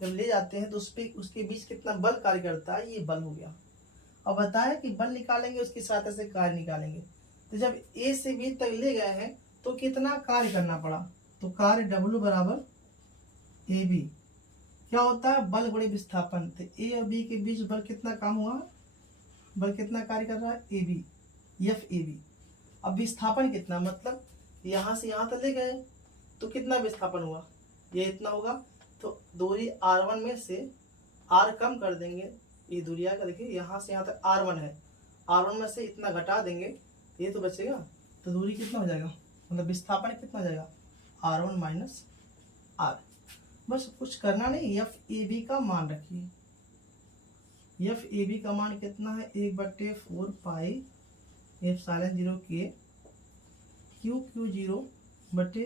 जब ले जाते हैं तो उसके बीच कितना बल कार्य करता है, ये बल हो गया। अब बताएं कि बल निकालेंगे उसकी सहायता से कार्य निकालेंगे। तो जब ए से बी तक ले गए हैं तो कितना कार्य करना पड़ा, तो कार्य W बराबर ए बी। क्या होता है, बल गुणे विस्थापन। तो ए और बी के बीच बल कितना काम हुआ, बल कितना कार्य कर रहा है, A B, F A B. अब विस्थापन कितना, मतलब यहाँ से यहाँ तक ले गए तो कितना विस्थापन हुआ, ये इतना होगा। तो दूरी R1 में से R कम कर देंगे, ये दूरी आएगा, देखिए यहाँ से यहाँ तक R1 है, R1 में से इतना घटा देंगे ये तो बचेगा, तो दूरी कितना हो जाएगा, मतलब विस्थापन कितना हो जाएगा, R1 माइनस R। बस कुछ करना नहीं, एफ ए बी का मान रखिए। एफ ए बी का मान कितना है, 1/4 पाई एप्सिलॉन 0 के क्यू 0 बटे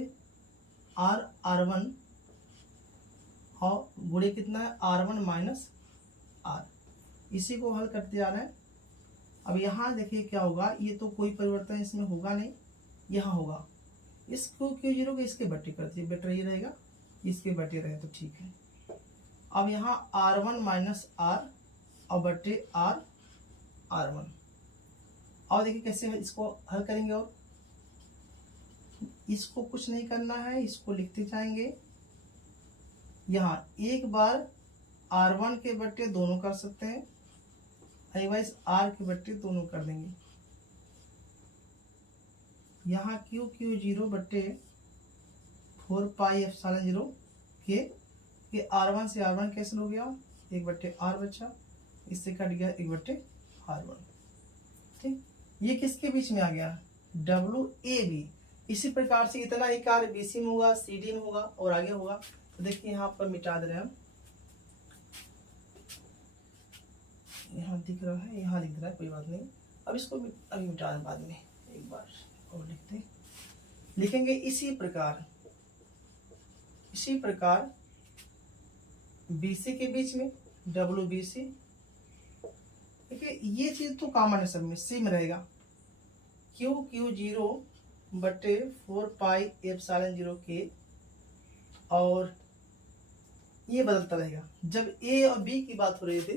R1 और गुणे कितना है, R1 माइनस R। इसी को हल करते जा रहे हैं। अब यहाँ देखिए क्या होगा, ये तो कोई परिवर्तन इसमें होगा नहीं, यहाँ होगा। इसको Q0 को इसके बट्टे कर दिए, बेटर ये रहेगा, इसके बटे रहे तो ठीक है। अब यहाँ R1 माइनस R और बटे R1। और देखिए कैसे इसको हल करेंगे, और इसको कुछ नहीं करना है, इसको लिखते जाएंगे। यहाँ एक बार R1 के बट्टे दोनों कर सकते हैं, अदरवाइज R के बट्टे दोनों कर देंगे। यहाँ Q0 बट्टे 4 पाई एप्सिलॉन 0 के R1 से R1 कैंसिल हो गया, 1/R बचा, इससे कट गया 1/R1। ठीक, ये किसके बीच में आ गया, WAB। इसी प्रकार से इतना ही कार्य BC में होगा, CD में होगा और आगे होगा। तो देखिए यहाँ पर मिटा दे रहे हैं हम, यहाँ दिख रहा है, यहाँ लिख रहा है, कोई बात नहीं। अब इसको अभी मिटा दें, बाद में एक बार और लिखते लिखेंगे। इसी प्रकार BC के बीच में WBC। देखिए ये चीज तो कॉमन है, सब में सेम रहेगा। Q0 बटे 4 पाई एप्सिलॉन 0 के, और ये बदलता रहेगा। जब A और B की बात हो रही थी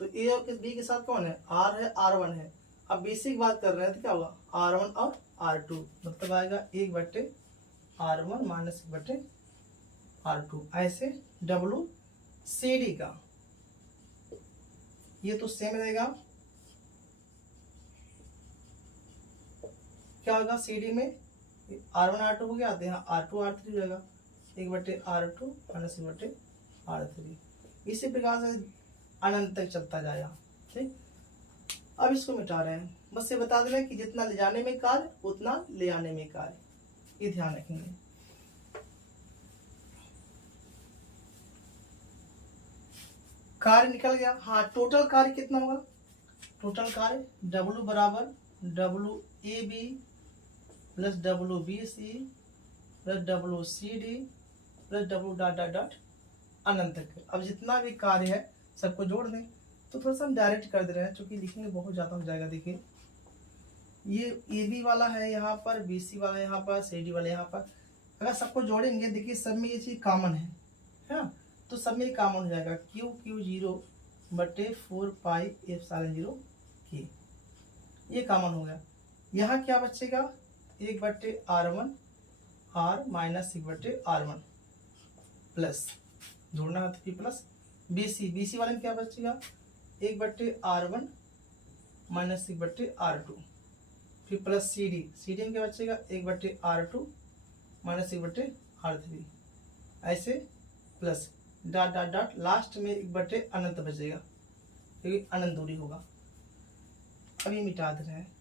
तो A और B के साथ कौन है, R है, R1 है। अब BC की बात कर रहे हैं तो क्या होगा, R1 और R2, मतलब आएगा 1/R1 माइनस 1/R2। ऐसे WCD का ये तो सेम रहेगा। क्या होगा, CD में R1 R2 हो गया, तो यहाँ R2 R3 हो जाएगा, 1/R2 माइनस 1/R3। इसी प्रकार से अनंत तक चलता जाएगा। ठीक, अब इसको मिटा रहे हैं। बस ये बता देना कि जितना ले जाने में कार्य उतना ले आने में कार्य, ये ध्यान रखेंगे। कार्य निकल गया। हाँ, टोटल कार्य कितना होगा, टोटल कार्य W बराबर WAB plus WBC plus WCD plus W dot dot dot अनंत तक। अब जितना भी कार्य है सबको जोड़ दें। तो थोड़ा सा हम डायरेक्ट कर दे रहे हैं, क्योंकि लिखने में बहुत ज़्यादा हो जाएगा। देखिए ये AB वाला है यहाँ पर, BC वाला यहाँ पर, CD वाला यहाँ पर। अगर सबको जोड़ेंगे, देखिए सब में ये चीज़ कॉमन है ना, तो सब में कॉमन हो जाएगा। Q0 बटे 4 पाई एप्सिलॉन 0 के, ये कॉमन हो गया। यहाँ क्या बचेगा, 1/R1 R minus 1/R1 plus, जोड़ना है तो प्लस BC वाले में क्या बचेगा, 1/R1 माइनस 1/R2, फिर प्लस CD में क्या बचेगा, 1/R2 माइनस 1/R3। ऐसे plus dot dot dot, last में 1 अनंत बचेगा, क्योंकि अनंत दूरी होगा। अभी मिटा दे रहे हैं।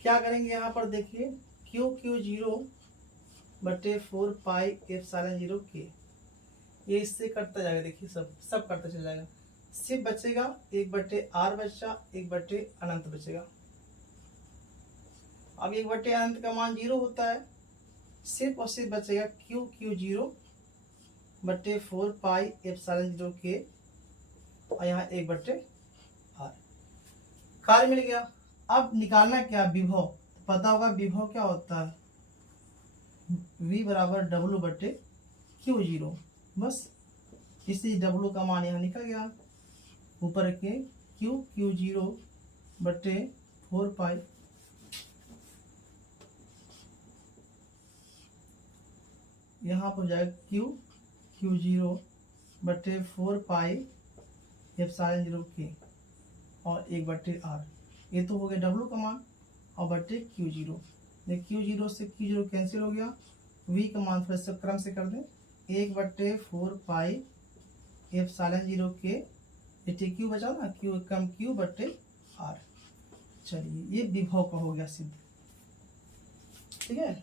क्या करेंगे यहाँ पर, देखिए Q0 बटे 4 पाई एप्सिलॉन 0 के, ये इससे कटता जाएगा। देखिए सब कटता चला जाएगा। सिर्फ बचेगा 1/R बचा, 1 अनंत बचेगा। अब 1 अनंत का मान 0 होता है, सिर्फ और सिर्फ बचेगा Q0 बटे 4 पाई एप्सिलॉन 0 के, और यहाँ 1/R। कार्य मिल गया। अब निकालना क्या, विभव। पता होगा विभव क्या होता है, V बराबर W बटे Q0, बस इसी W का मान यहाँ निकल गया, ऊपर के Q0 बटे 4 पाई यहाँ पर जाएगा Q0 बटे 4 पाई एप्सिलॉन 0 के और 1 बटे R। ये तो हो गया W का मान और बटे Q0। Q0 से Q0 कैंसिल हो गया, V का मान थोड़ा सा क्रम से कर दें, 1 बटे 4 पाई एप्सिलॉन 0 के Q बचा ना, Q कम Q बटे R। चलिए ये विभव का हो गया सिद्ध। ठीक है,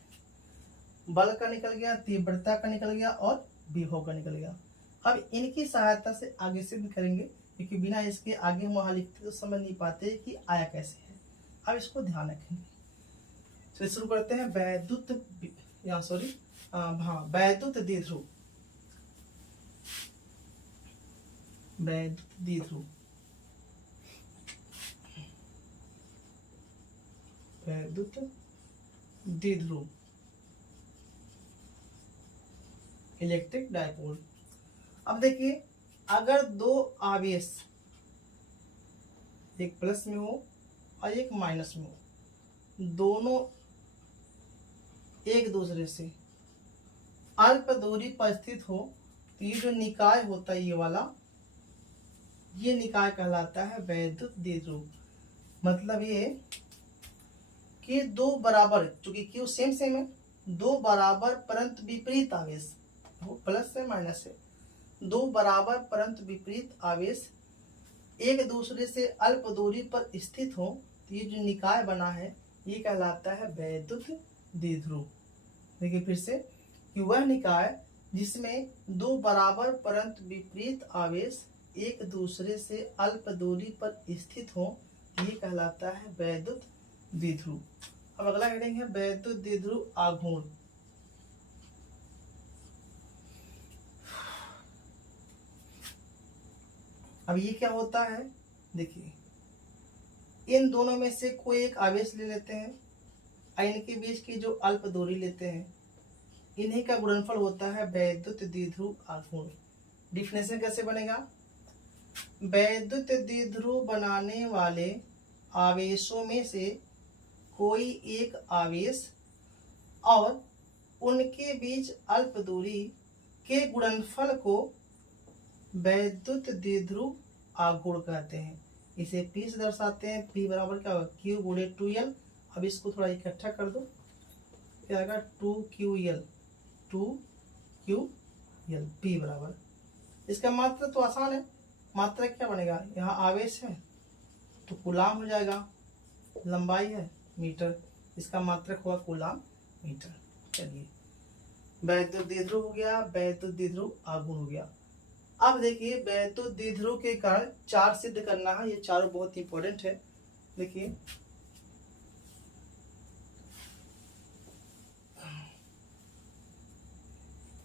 बल का निकल गया, तीव्रता का निकल गया और विभव का निकल गया। अब इनकी सहायता से आगे सिद्ध करेंगे, क्योंकि बिना इसके आगे हम वहाँ लिखते तो समझ नहीं पाते कि आया कैसे है। अब इसको ध्यान रखेंगे। तो शुरू करते हैं। वैद्युत वैद्युत द्विध्रुव, वैद्युत द्विध्रुव, वैद्युत द्विध्रुव, इलेक्ट्रिक डायपोल। अब देखिए, अगर दो आवेश एक प्लस में हो और एक माइनस में हो, दोनों एक दूसरे से अल्प दूरी पर स्थित हो, तो ये जो निकाय होता है ये वाला, ये निकाय कहलाता है वैद्युत द्विध्रुव। मतलब ये कि दो बराबर, चूंकि क्यू सेम सेम है, दो बराबर परंतु विपरीत आवेश, वो प्लस से माइनस है, दो बराबर परंतु विपरीत आवेश एक दूसरे से अल्प दूरी पर स्थित हो, तो ये जो निकाय बना है ये कहलाता है वैद्युत द्विध्रुव। देखिए फिर से, कि वह निकाय जिसमें दो बराबर परंतु विपरीत आवेश एक दूसरे से अल्प दूरी पर स्थित हो, ये कहलाता है वैद्युत द्विध्रुव। अब अगला हेडिंग है वैद्युत द्विध्रुव आघूर्ण। अब ये क्या होता है, देखिए, इन दोनों में से कोई एक आवेश ले लेते हैं और इनके बीच की जो अल्प दूरी लेते हैं, इन्हीं का गुणनफल होता है वैद्युत द्विध्रुव आघूर्ण। डिफिनेशन कैसे बनेगा, वैद्युत द्विध्रुव बनाने वाले आवेशों में से कोई एक आवेश और उनके बीच अल्प दूरी के गुणनफल को वैद्युत द्विध्रुव आघूर्ण कहते हैं। इसे P से दर्शाते हैं। P बराबर क्या होगा, Q गुणे 2L। अब इसको थोड़ा इकट्ठा कर दो, क्या आएगा 2QL, 2QL। P बराबर, इसका मात्रा तो आसान है, मात्रा क्या बनेगा, यहाँ आवेश है तो कूलाम हो जाएगा, लंबाई है मीटर, इसका मात्रक हुआ कूलाम मीटर। चलिए, वैद्युत द्विध्रुव हो गया, वैद्युत द्विध्रुव आघूर्ण हो गया। अब देखिए, वैद्युत द्विध्रुव के कारण चार्ज सिद्ध करना है, ये चारों बहुत इंपॉर्टेंट है। देखिए,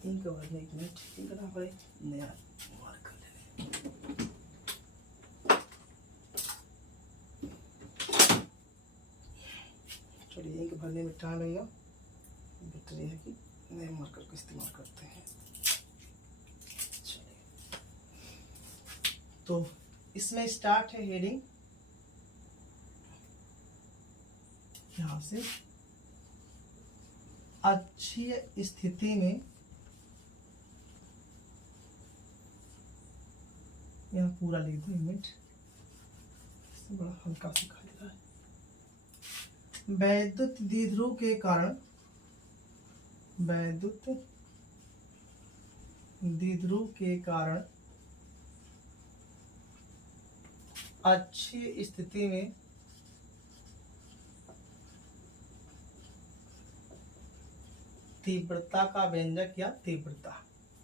इनका भरने एक मिनट ठीक करना पड़े, नया मार्क कर लेंगे। चलिए, इनके भरने में टाइम लगेगा, बेहतर यह है कि नए मार्कर का इस्तेमाल करते हैं। तो इसमें स्टार्ट है हेडिंग यहाँ से, अक्षीय स्थिति में, यहाँ पूरा लिख दो, मिनट बड़ा हल्का सिखा दे रहा है। वैद्युत द्विध्रुव के कारण, वैद्युत द्विध्रुव के कारण अक्षीय स्थिति में तीव्रता का व्यंजक या तीव्रता,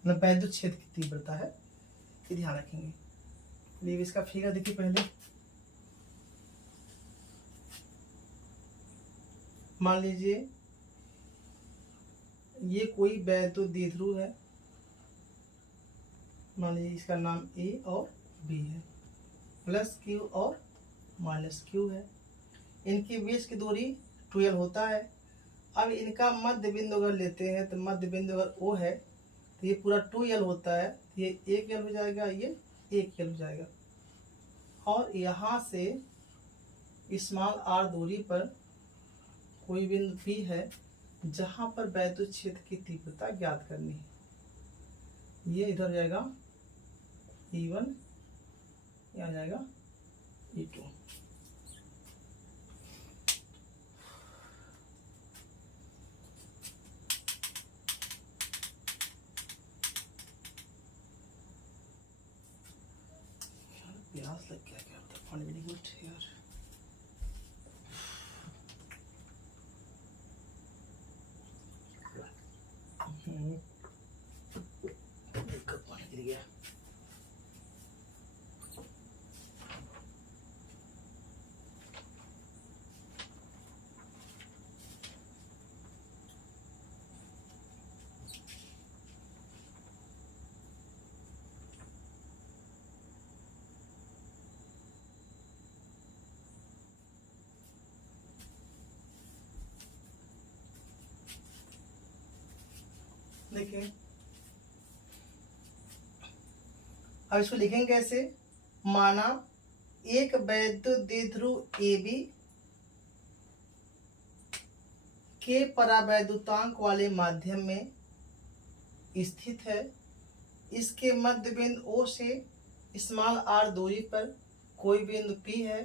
मतलब वैद्युत क्षेत्र की तीव्रता है, ये ध्यान रखेंगे। लिए इसका फिगर देखिए पहले, मान लीजिए ये कोई वैद्युत द्विध्रुव है, मान लीजिए इसका नाम A और B है, प्लस Q और माइनस Q है, इनके बीच की दूरी 2L होता है। अब इनका मध्य बिंदु अगर लेते हैं तो मध्य बिंदु अगर O है तो ये पूरा 2L होता है, ये 1L हो जाएगा, ये 1L हो जाएगा। और यहाँ से स्मॉल r दूरी पर कोई बिंदु P है जहाँ पर वैद्युत क्षेत्र की तीव्रता ज्ञात करनी है। ये इधर जाएगा E1, यहाँ जाएगा E2। प्यास लग गया, क्या होता है, पानी वेरी गुड यार। एक कप पानी गिर गया। देखिए अब इसको लिखेंगे कैसे। माना एक वैद्युत द्विध्रुव AB के परावैद्युतांक वाले माध्यम में स्थित है। इसके मध्य बिंदु O से स्मॉल r दूरी पर कोई बिंदु P है,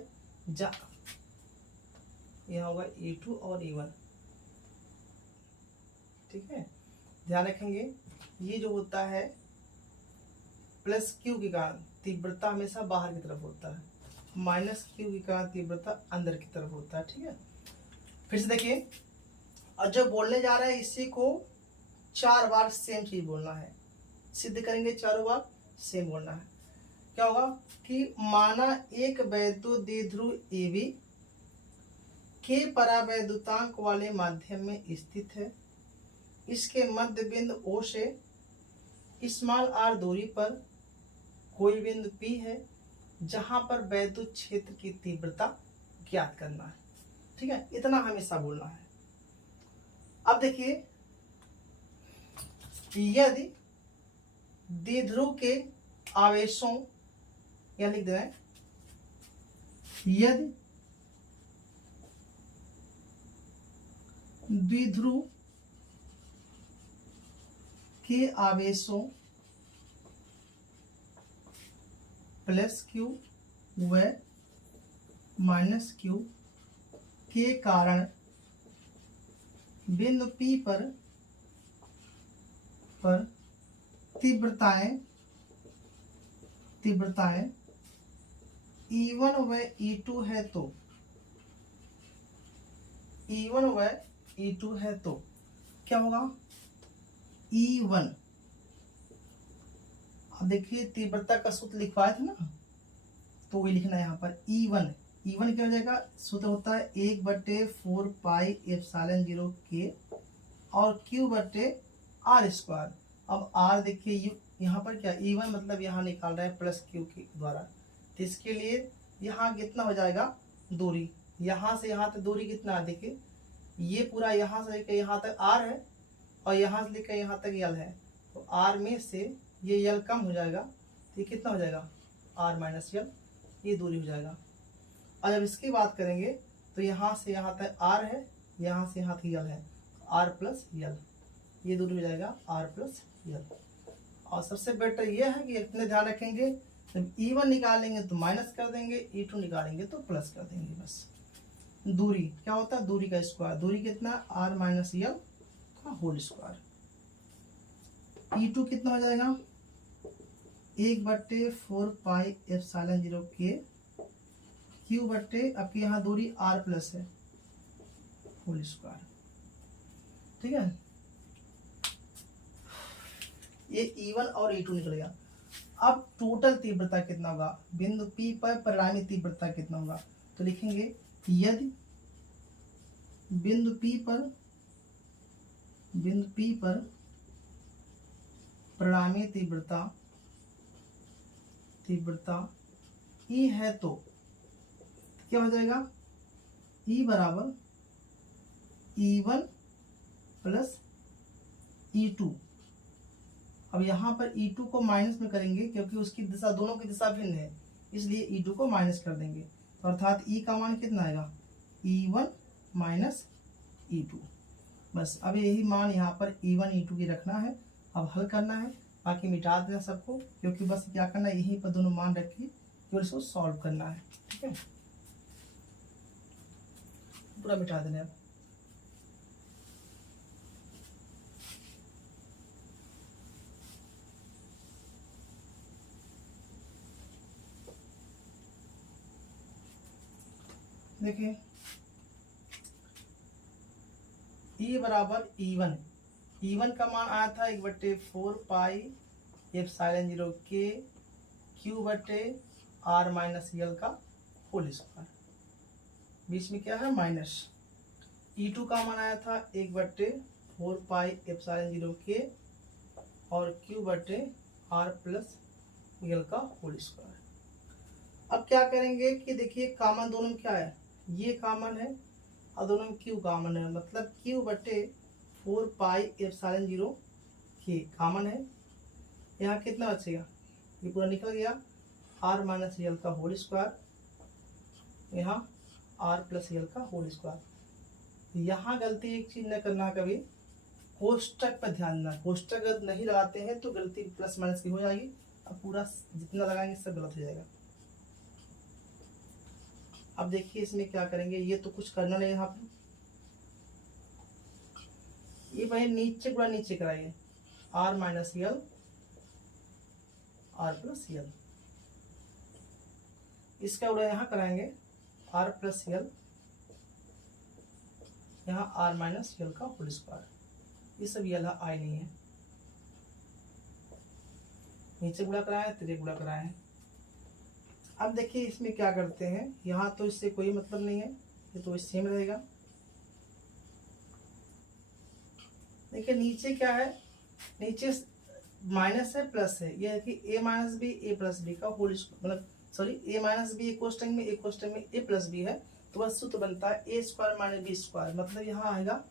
यहाँ होगा E2 और E1। ठीक है, ध्यान रखेंगे ये जो होता है प्लस Q के कारण तीव्रता हमेशा बाहर की तरफ होता है, माइनस Q के कारण तीव्रता अंदर की तरफ होता है। ठीक है, फिर से देखिए, और जो बोलने जा रहा है इसी को 4 बार सेम चीज बोलना है, सिद्ध करेंगे 4 बार सेम बोलना है। क्या होगा कि माना एक वैद्युत द्विध्रुव AB के परावैद्युतांक वाले माध्यम में स्थित है। इसके मध्य बिंदु O से स्मॉल r दूरी पर कोई बिंदु P है जहां पर वैद्युत क्षेत्र की तीव्रता ज्ञात करना है। ठीक है, इतना हमेशा बोलना है। अब देखिए, यदि द्विध्रुव के आवेशों, या लिख दे रहे हैं, यदि द्विध्रुव के आवेशों प्लस Q व माइनस Q के कारण बिंदु P पर तीव्रताएं E1 व E2 है तो क्या होगा E1। अब देखिए तीव्रता का सूत्र लिखवाया था ना, तो वही लिखना है यहाँ पर E1 क्या हो जाएगा, सूत्र होता है 1/4 पाई एप्सिलॉन 0 K और Q/r²। अब r देखिए यहाँ पर क्या E1 मतलब यहाँ निकाल रहा है प्लस Q के द्वारा, तो इसके लिए यहाँ कितना हो जाएगा दूरी, यहाँ से यहाँ तक दूरी कितना है, देखिए ये पूरा यहाँ से लेकर यहाँ तक r है और यहाँ से लेकर यहाँ तक L है, तो r में से ये L कम हो जाएगा, तो ये कितना हो जाएगा r माइनस L, ये दूरी हो जाएगा। और जब इसकी बात करेंगे तो यहाँ से यहाँ तक r है, यहाँ से यहाँ तक L है, r प्लस L, ये दूरी हो जाएगा r प्लस L। और सबसे बेटर ये है कि इतने ध्यान रखेंगे, जब E1 निकालेंगे तो माइनस कर देंगे, E2 निकालेंगे तो प्लस कर देंगे। बस दूरी क्या होता है, दूरी का स्क्वायर, दूरी कितना r माइनस L का होल स्क्वायर। E2 कितना हो जाएगा 1/4 पाई एप्सिलॉन 0 K Q/, आपकी यहाँ दूरी r प्लस है होल स्क्वायर। ठीक है, ये E1 और E2 निकल गया। अब टोटल तीव्रता कितना होगा, बिंदु P पर परिणामी तीव्रता कितना होगा, तो लिखेंगे यदि बिंदु P पर परिणामी तीव्रता E है तो क्या हो जाएगा, E बराबर E1 प्लस E2 अब यहाँ पर E2 को माइनस में करेंगे क्योंकि उसकी दिशा, दोनों की दिशा भिन्न है, इसलिए E2 को माइनस कर देंगे। तो अर्थात E का मान कितना आएगा, E1 माइनस E2। बस अब यही मान यहाँ पर E1 E2 की रखना है। अब हल करना है, बाकी मिटा देना सबको, क्योंकि बस क्या करना है, यहीं पर दोनों मान रख के केवल इसको सॉल्व करना है। ठीक है, पूरा मिटा देना है। देखिए E बराबर E1 का मान आया था 1/4 पाई एप्सिलॉन 0 के Q बटे R माइनस L का होल स्क्वायर, बीच में क्या है माइनस। E2 का मान आया था 1/4 पाई एप्सिलॉन 0 के और Q बटे R प्लस L का होल स्क्वायर। अब क्या करेंगे कि देखिए कॉमन दोनों में क्या है, ये कॉमन है और दोनों में Q कॉमन है, मतलब Q बटे 4 पाई एप्सिलॉन 0 के कॉमन है। यहाँ कितना बचेगा, ये पूरा निकल गया, R माइनस L का होल स्क्वायर, यहाँ R प्लस L का होल स्क्वायर। यहाँ गलती एक चीज़ न करना, कभी कोष्टक पर ध्यान देना, कोष्टक अगर नहीं लगाते हैं तो गलती प्लस माइनस की हो जाएगी, अब पूरा जितना लगाएंगे सब गलत हो जाएगा। अब देखिए इसमें क्या करेंगे, ये तो कुछ करना नहीं यहाँ पे, ये भाई नीचे पूरा नीचे कराइए, R minus L R plus L, इसका उड़ा यहाँ कराएंगे R प्लस L, यहाँ R माइनस L का होल स्क्वायर, ये सब L आई नहीं है, नीचे गुणा कराए तेरे गुणा कराए हैं। अब देखिए इसमें क्या करते हैं, यहाँ तो इससे कोई मतलब नहीं है, ये तो सेम रहेगा। देखिए नीचे क्या है, नीचे माइनस है प्लस है, यह है कि a minus B A plus B का होल, मतलब सॉरी a माइनस बी एक कोष्टक में a प्लस बी है, तो वह सूत्र बनता है a square minus B square, मतलब यहाँ आएगा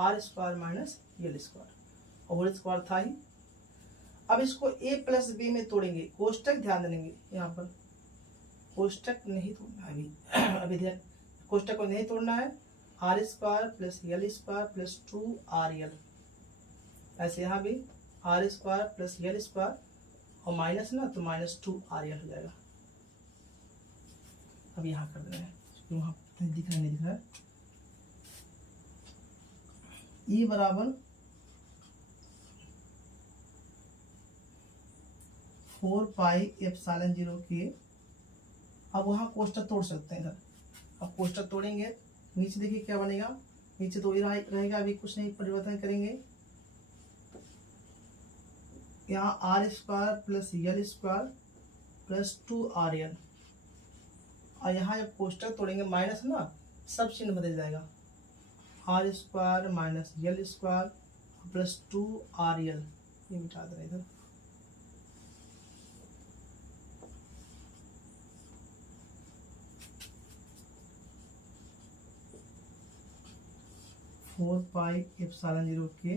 R square minus L square, और होल स्क्वायर था ही। अब इसको a प्लस बी में तोड़ेंगे, कोष्टक ध्यान देंगे, यहाँ पर कोष्टक नहीं तोड़ना है अभी ध्यान, कोष्टक को नहीं तोड़ना है, R square plus L square plus 2RL, ऐसे यहाँ भी R square plus L square और माइनस ना तो माइनस 2RL हो जाएगा। अब यहाँ कर देना है, वहाँ दिख रहा है, नहीं दिख रहा है। E बराबर 4 पाई एप्सिलॉन 0 के, अब वहाँ कोष्टक तोड़ सकते हैं इधर, अब कोष्टक तोड़ेंगे, नीचे देखिए क्या बनेगा, नीचे तो ये रहेगा, अभी कुछ नहीं परिवर्तन करेंगे, यहाँ R square plus L square plus 2RL, और यहाँ जब कोष्टक तोड़ेंगे माइनस ना, सब चिन्ह बदल जाएगा, R square minus L square plus 2RL, ये मिटा देना इधर। फोर पाई एप्सिलॉन 0 के,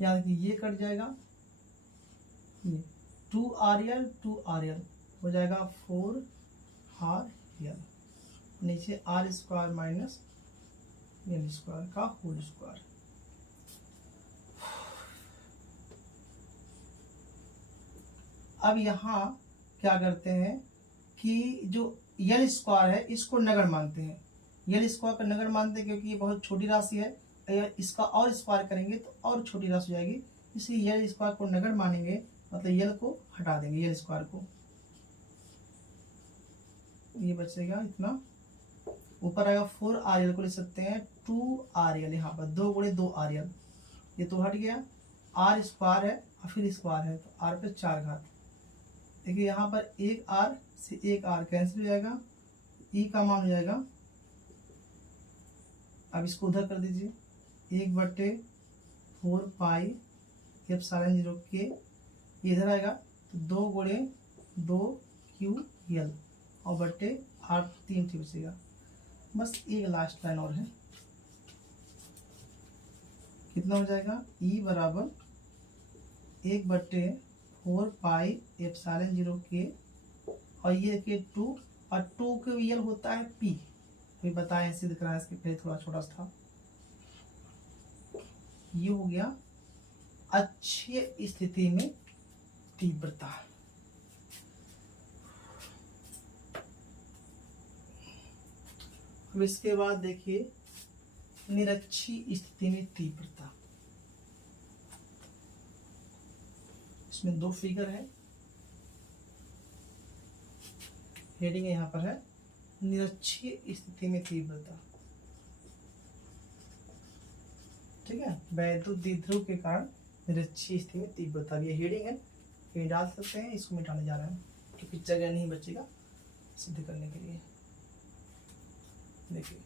याद रखिए ये कट जाएगा, ये 2RL हो जाएगा 4RL, नीचे R square minus L square का होल स्क्वायर। अब यहाँ क्या करते हैं कि जो L स्क्वायर है इसको नगण्य मानते हैं, L स्क्वायर का नगण्य मानते हैं क्योंकि ये बहुत छोटी राशि है, अगर इसका और स्क्वायर करेंगे तो और छोटी राशि हो जाएगी, इसलिए L स्क्वायर को नगण्य मानेंगे, मतलब L को हटा देंगे, L स्क्वायर को, ये बचेगा इतना, ऊपर आएगा 4RL को लिख सकते हैं 2RL, यहाँ पर 2 गुणे 2RL, ये तो हट गया, R स्क्वायर है और फिर स्क्वायर है तो R पे 4 घात, देखिए यहाँ पर एक R से एक R कैंसिल हो जाएगा, E का मान हो जाएगा, अब इसको उधर कर दीजिए, 1/4 पाई एप्सिलॉन 0 के, इधर आएगा तो 2 गुणे 2QL और बट्टे R 3 ठीक बचेगा। बस एक लास्ट लाइन और है, कितना हो जाएगा, E बराबर 1/4πε0k और ये के 2 और 2 के रियल होता है p। अभी बताएं ऐसे दिख रहा है, इसके पहले थोड़ा छोटा सा था। ये हो गया अच्छी स्थिति में तीव्रता। अब इसके बाद देखिए निरक्षी स्थिति में तीव्रता। इसमें 2 फिगर है, हेडिंग यहाँ पर है निरक्षीय स्थिति में तीव्रता। ठीक है, वैद्युत द्विध्रुव के कारण निरक्षीय स्थिति में तीव्रता, ये हेडिंग है, ये डाल सकते हैं। इसको मिटाने जा रहे हैं क्योंकि जगह नहीं बचेगा सिद्ध करने के लिए। देखिए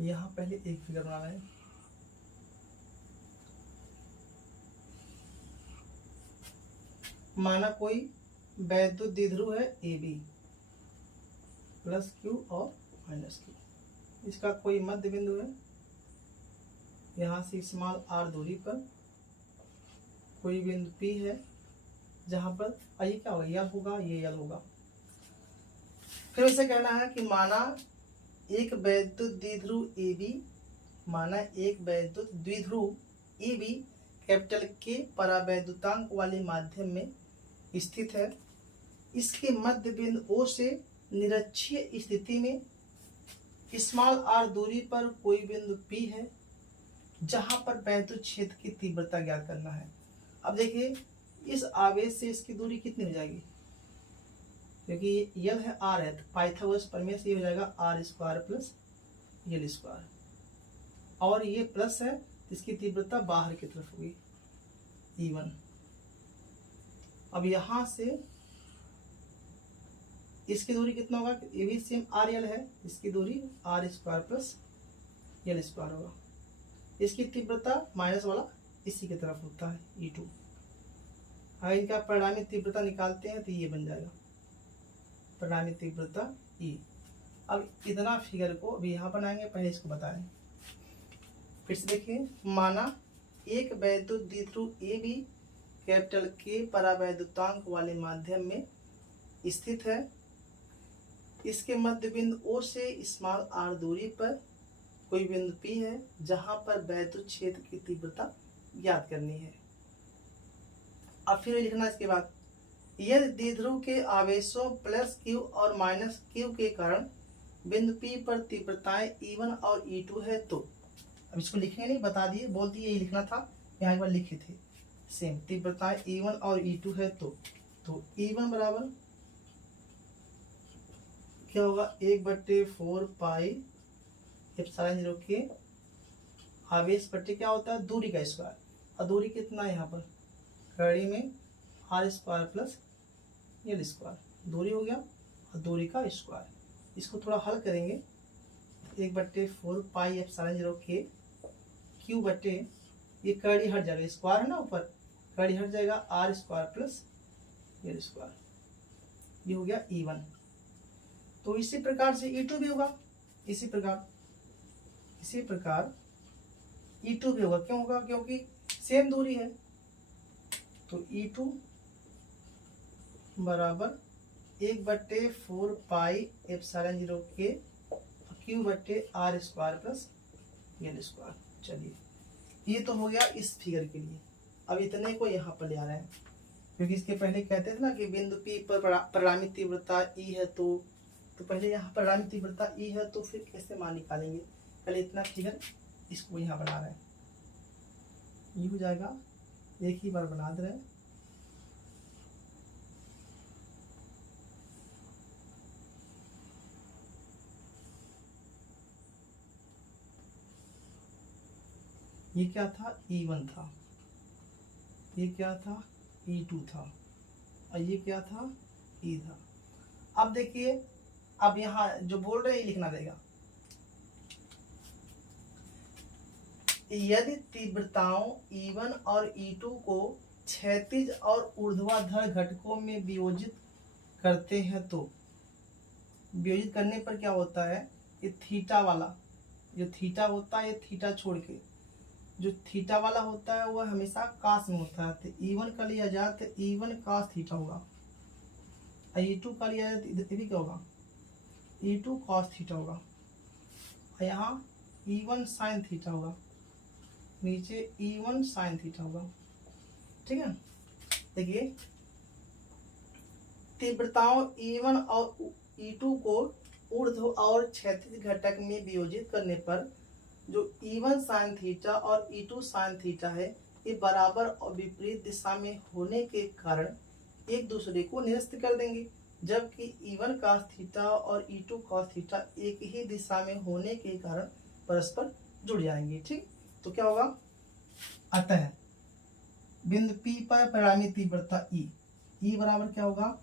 यहाँ पहले एक फिगर बना रहे हैं। माना कोई वैद्युत द्विध्रुव है AB +Q और -Q, इसका कोई मध्य बिंदु है, यहाँ से स्मॉल r दूरी पर कोई बिंदु P है, जहाँ पर ये क्या होगा, L होगा, ये L होगा। फिर उसे कहना है कि माना एक वैद्युत द्विध्रुव AB, माना एक वैद्युत द्विध्रुव AB कैपिटल K परावैद्युतांक वाले माध्यम में स्थित है। इसके मध्य बिंदु O से निरक्षीय स्थिति में स्मॉल r दूरी पर कोई बिंदु P है, जहां पर वैद्युत क्षेत्र की तीव्रता ज्ञात करना है। अब देखिए इस आवेश से इसकी दूरी कितनी हो जाएगी, क्योंकि ये L है, R है, तो पाइथागोरस प्रमेय से ये हो जाएगा r² + L², और ये प्लस है, इसकी तीव्रता बाहर की तरफ होगी E1। अब यहाँ से इसकी दूरी कितना होगा, ये भी सेम RL है, इसकी दूरी r² + L² होगा। इसकी तीव्रता माइनस वाला इसी की तरफ होता है E2। अगर इनका परिणामी तीव्रता निकालते हैं तो ये बन जाएगा परिणामी तीव्रता E। अब इतना फिगर को अभी यहाँ बनाएंगे, पहले इसको बताएं। फिर से देखिए, माना एक वैद्युत द्विध्रुव AB कैपिटल K परावैद्युतांक वाले माध्यम में स्थित है। इसके मध्य बिंदु O से स्मॉल r दूरी पर कोई बिंदु P है, जहां पर वैद्युत क्षेत्र की तीव्रता ज्ञात करनी है। अब फिर लिखना इसके बाद, यदि द्विध्रुव के आवेशों +Q और -Q के कारण बिंदु P पर तीव्रताएं E1 और E2 है तो। अब इसको लिखने नहीं, बता दिए, बोल दिए यही लिखना था, यहाँ एक बार लिखे थे सेम। तीव्रताएं E1 और E2 है तो E1 बराबर क्या होगा, 1/4πε0k आवेश बटे क्या होता है, दूरी का स्क्वायर, और दूरी कितना है यहाँ पर कड़ी में r² + L², दूरी हो गया और दूरी का स्क्वायर। इसको थोड़ा हल करेंगे, 1/4πε0k Q बटे, ये कड़ी हट जाएगा, स्क्वायर है ना ऊपर, कड़ी हट जाएगा, r² + L², ये हो गया E1। तो इसी प्रकार से E2 भी होगा, इसी प्रकार E2 भी होगा। क्यों होगा, क्योंकि सेम दूरी है। तो E2 बराबर 1/4πε0k Q बटे r² + L²। चलिए, ये तो हो गया इस फिगर के लिए। अब इतने को यहाँ पर ले आ रहे हैं, क्योंकि इसके पहले कहते थे ना कि बिंदु P पर परिणामी तीव्रता E है, तो पहले यहाँ परिणामी तीव्रता E है, तो फिर कैसे मान निकालेंगे। पहले इतना फिगर इसको यहाँ बना रहे हैं, ये हो जाएगा, एक ही बार बना दे रहे हैं। ये क्या था, E1 था, ये क्या था, E2 था, और ये क्या था, E था। अब देखिए, अब यहाँ जो बोल रहे हैं ये लिखना रहेगा, यदि तीव्रताओं E1 और E2 को क्षैतिज और ऊर्ध्वाधर घटकों में वियोजित करते हैं तो वियोजित करने पर क्या होता है, ये थीटा वाला जो थीटा होता है, ये थीटा छोड़ के जो थीटा वाला होता है वह हमेशा कास में होता है, तो E1 का लिया जाए तो E1 कास थीटा होगा, और E2 का लिया जाए तो इधर भी क्या होगा, E2 कॉस थीटा होगा, और यहाँ E1 साइन थीटा होगा, नीचे E1 साइन थीटा होगा। ठीक है, देखिए तीव्रताओं E1 और E2 को ऊर्ध्व और क्षैतिज घटक में वियोजित करने पर जो E1 साइन थीटा और E2 साइन थीटा है, ये बराबर और विपरीत दिशा में होने के कारण एक दूसरे को निरस्त कर देंगे, जबकि E1 cos थीटा और E2 cos थीटा एक ही दिशा में होने के कारण परस्पर जुड़ जाएंगे। ठीक, तो क्या होगा, अतः बिंदु P पर परिणामी तीव्रता E बराबर क्या होगा,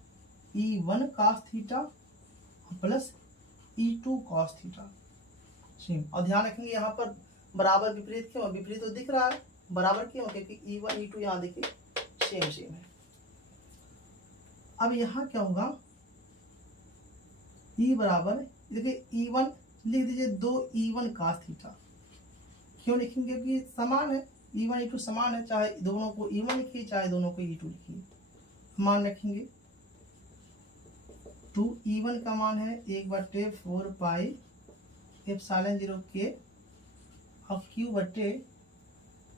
E1 cos theta plus E2 cos theta. और ध्यान रखेंगे यहाँ पर बराबर विपरीत क्यों, विपरीत तो दिख रहा है, बराबर क्यों, क्योंकि E1 E2 यहाँ देखिए सेम सेम है। अब यहाँ क्या होगा, E बराबर देखिए E1 लिख दीजिए 2 E1 cos थीटा, क्यों लिखेंगे, क्योंकि समान है, E1 E2 समान है, चाहे दोनों को E1 लिखिए चाहे दोनों को E2 लिखिए। मान रखेंगे 2 E1 का मान है 1/4 पाई एप्सिलॉन 0 के और Q बटे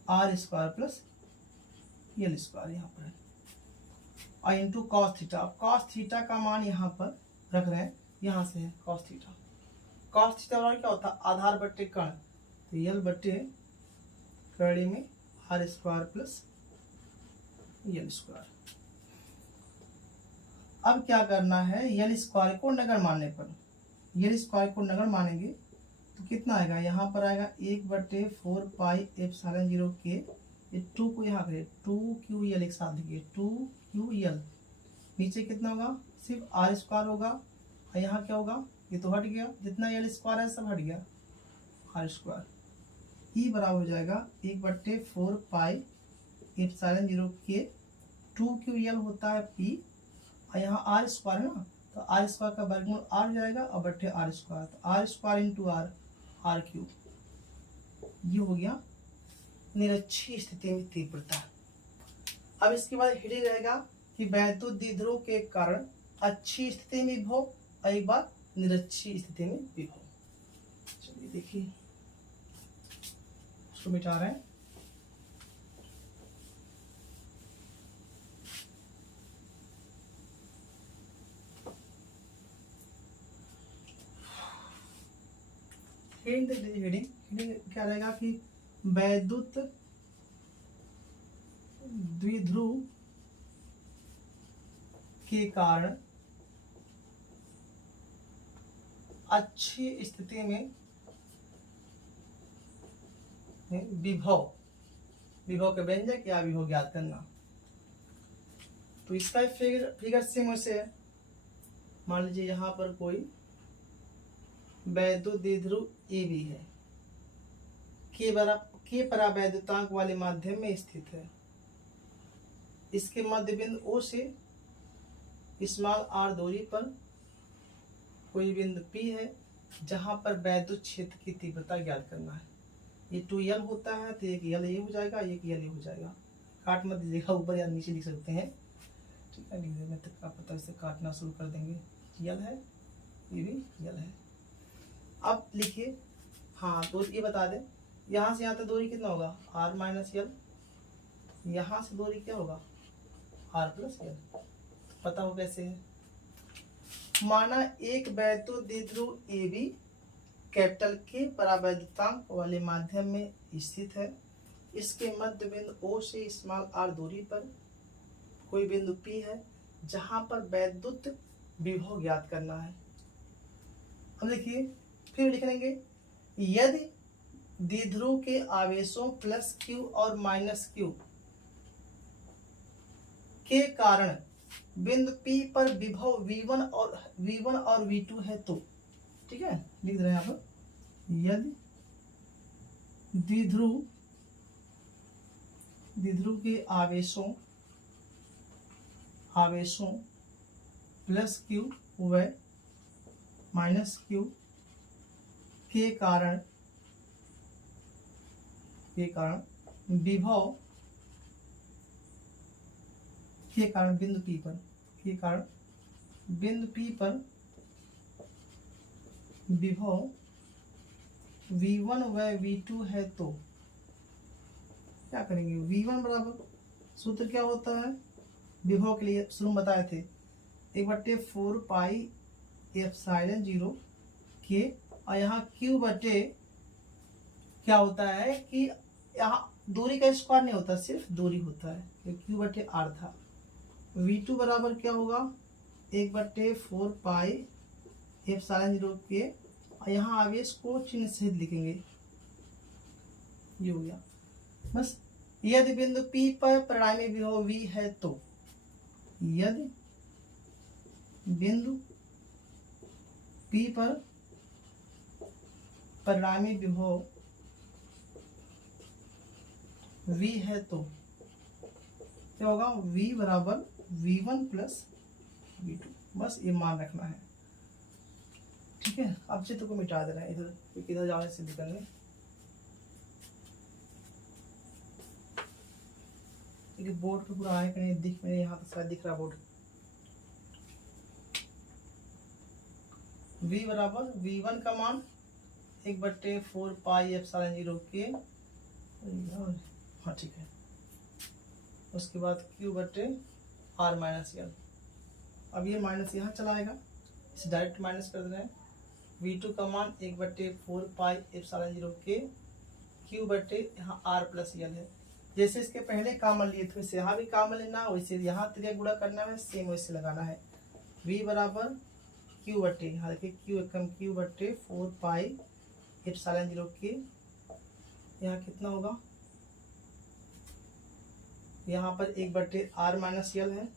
R square plus L square यहाँ पर है, और इंटू कॉस थीटा। अब कॉस थीटा का मान यहाँ पर रख रहे हैं, यहाँ से है कॉस थीटा। कॉस थीटा बराबर क्या होता है, आधार बट्टे कर्ण, तो L बट्टे कड़ी में R square plus L square. अब क्या करना है, L स्क्वायर को नगर मानने पर, L स्क्वायर को नगर मानेंगे तो कितना आएगा, यहाँ पर आएगा 1/4 पाई एप्सिलॉन 0 के, ये 2 को यहाँ करें 2QL एक साथ देखिए 2QL, नीचे कितना होगा, सिर्फ R स्क्वायर होगा, और यहाँ क्या होगा, ये तो हट गया, जितना L स्क्वायर है सब हट गया, R स्क्वायर। E बराबर हो जाएगा 1/4 पाई एप्सिलॉन 0 के 2QL होता है P, और यहाँ R स्क्वायर है ना, तो R स्क्वायर का वर्गमूल R जाएगा और बट्टे R स्क्वायर, तो R square into R cube, ये हो गया निरक्षीय स्थिति में तीव्रता। अब इसके बाद हिडिंग रहेगा कि वैद्युत द्विध्रुव के कारण अच्छी स्थिति में विभव और एक बार निरक्षीय स्थिति में विभव। चलिए देखिए, उसको मिटा रहे हैं। हेडिंग क्या रहेगा कि वैद्युत द्विध्रुव के कारण अच्छी स्थिति में विभव के व्यंजक या विभव ज्ञात करना। तो इसका फिगर सेम वैसे है, मान लीजिए यहाँ पर कोई वैद्युत द्विध्रुव ए भी है, के परावैद्युतांक वाले माध्यम में स्थित है, इसके मध्य बिंदु O से स्मॉल r दूरी पर कोई बिंदु P है जहां पर वैद्युत क्षेत्र की तीव्रता ज्ञात करना है। ये 2L होता है, तो एक L ये हो जाएगा, एक L ये हो जाएगा, काट मत दीजिएगा, ऊपर या नीचे लिख सकते हैं। ठीक है, लिख देने तक आप पता से काटना शुरू कर देंगे। L है, ये भी L है। अब लिखिए, हाँ तो ये बता दें, यहाँ से यहाँ तक दूरी कितना होगा, R माइनस L, यहाँ से दूरी क्या होगा, R प्लस L। पता हो कैसे है, माना एक वैद्युत द्विध्रुव ए बी कैपिटल के परावैद्युतांक वाले माध्यम में स्थित है, इसके मध्य बिंदु O से स्मॉल r दूरी पर कोई बिंदु P है जहां पर वैद्युत विभव ज्ञात करना है। अब देखिए फिर लिख लेंगे, यदि द्विध्रुव के आवेशों प्लस Q और माइनस Q के कारण बिंदु P पर विभव V1 और V2 है तो, ठीक है, लिख रहे हैं यहाँ पर, यदि द्विध्रुव के आवेशों प्लस Q व माइनस Q के कारण के कारण विभव के कारण बिंदु P पर के कारण बिंदु P पर विभव V1 व V2 है तो क्या करेंगे। V1 बराबर सूत्र क्या होता है विभव के लिए, शुरू में बताए थे 1/4 पाई एप्सिलॉन 0 के, और यहाँ Q बटे क्या होता है कि यहाँ दूरी का स्क्वायर नहीं होता, सिर्फ दूरी होता है, तो Q बटे R था। V2 बराबर क्या होगा 1/4 पाई एप्सिलॉन 0 के, और यहाँ आवेश को चिन्ह सहित लिखेंगे, ये हो गया बस। यदि बिंदु P पर परिणामी विभव V है तो, यदि बिंदु P पर परिणामी विभव V है तो क्या होगा V बराबर V1 प्लस V2, बस ये मान रखना है। ठीक है, अब चित्र को मिटा देना है, इधर जाने से निकलने। बोर्ड पे पूरा आए कहीं दिख, मेरे यहाँ तो शायद दिख रहा बोर्ड। V बराबर V1 का मान 1/4 पाई एप्सिलॉन 0 के, हाँ ठीक है। उसके बाद Q बटे R माइनस L, अब ये माइनस यहाँ चला आएगा, इसे डायरेक्ट माइनस कर देना है। V2 का मान 1/4 पाई एप्सिलॉन 0 के, Q बटे यहाँ R प्लस L है। जैसे इसके पहले कॉमन लिए थे वैसे यहाँ भी कॉमन लेना, वैसे यहाँ त्रिज्या गुणा करना है, सेम वैसे लगाना है। V बराबर Q बटे, यहाँ देखिए Q एकम Q बटे 4 पाई एप्सिलॉन 0 के, यहाँ कितना होगा, यहाँ पर 1/R माइनस L है,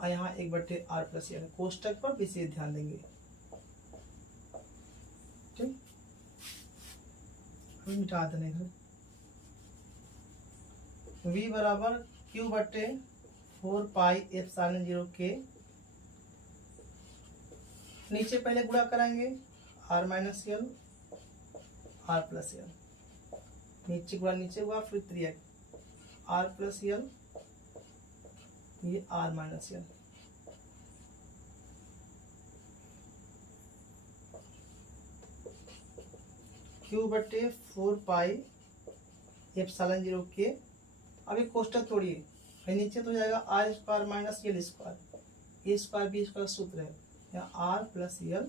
और यहाँ 1/R प्लस L है। कोष्टक पर विशेष ध्यान देंगे। ठीक, अभी मिटा देने इधर। V बराबर Q बटे 4 पाई एप्सिलॉन 0 के, नीचे पहले गुणा करेंगे R minus L R plus L, नीचे गुणा नीचे हुआ, फिर त्रिज्या R प्लस L, ये R माइनस L। Q बटे 4 पाई एप्सिलॉन 0 के, अभी कोष्टक तोड़िए, नीचे तो जाएगा R square minus L square, A square B square सूत्र है, यहाँ R प्लस L,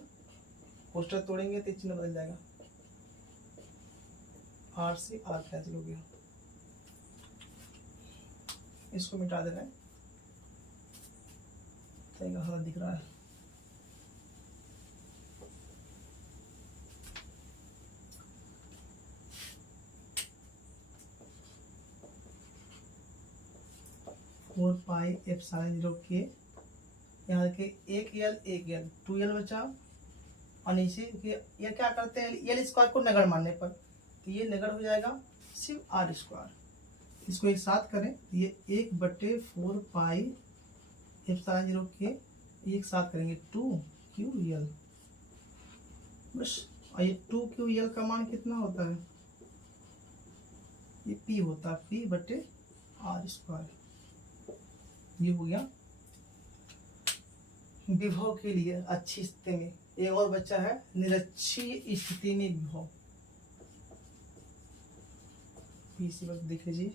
कोष्टक तोड़ेंगे तो चिन्ह बदल जाएगा, R से R कैंसिल हो गया, इसको मिटा देना है, तो दिख रहा है। फोर पाई एप्सिलॉन 0 के, यहाँ देखिए एक L 2L बचा, और नीचे ये क्या करते हैं L स्क्वायर को नगण्य मानने पर, तो ये नगण्य हो जाएगा सिर्फ R स्क्वायर। इसको एक साथ करें, ये 1/4 पाई एप्सिलॉन 0 के, एक साथ करेंगे 2QL, बस। और ये 2QL का मान कितना होता है, ये P होता है, P बटे R स्क्वायर। ये हो गया विभव के लिए अच्छी स्थिति में। एक और बच्चा है निरक्षीय स्थिति में विभव, इसी वक्त देख लीजिए।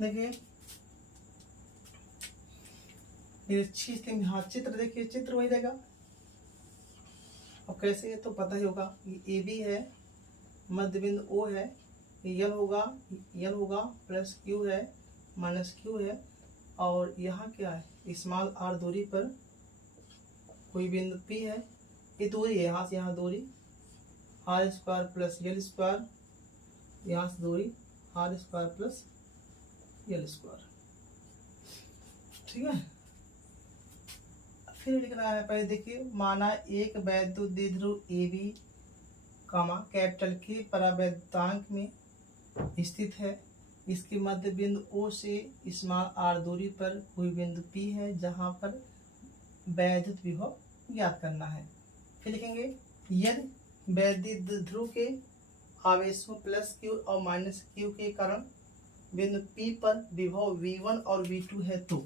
देखिए निरक्षीय स्थिति में, हाँ चित्र देखिए, चित्र वही देगा। अब कैसे है तो पता ही होगा, ये AB है, मध्य बिंदु O है, L होगा प्लस Q है माइनस Q है, और यहाँ क्या है स्मॉल r दूरी पर कोई बिंदु P है, ये दूरी है, यहाँ से यहाँ दूरी R square plus L square, यहाँ से दूरी R square plus L square. ठीक है, फिर लिखना है, पहले देखिए, माना एक वैद्युत द्विध्रुव AB कैपिटल के परावैद्युतांक में स्थित है, इसके मध्य बिंदु O से स्मॉल r दूरी पर कोई बिंदु P है जहां पर वैद्युत विभव ज्ञात करना है। फिर लिखेंगे यदि वैद्युत ध्रुव के आवेशों प्लस q और माइनस q के कारण बिंदु P पर विभव V1 और V2 है तो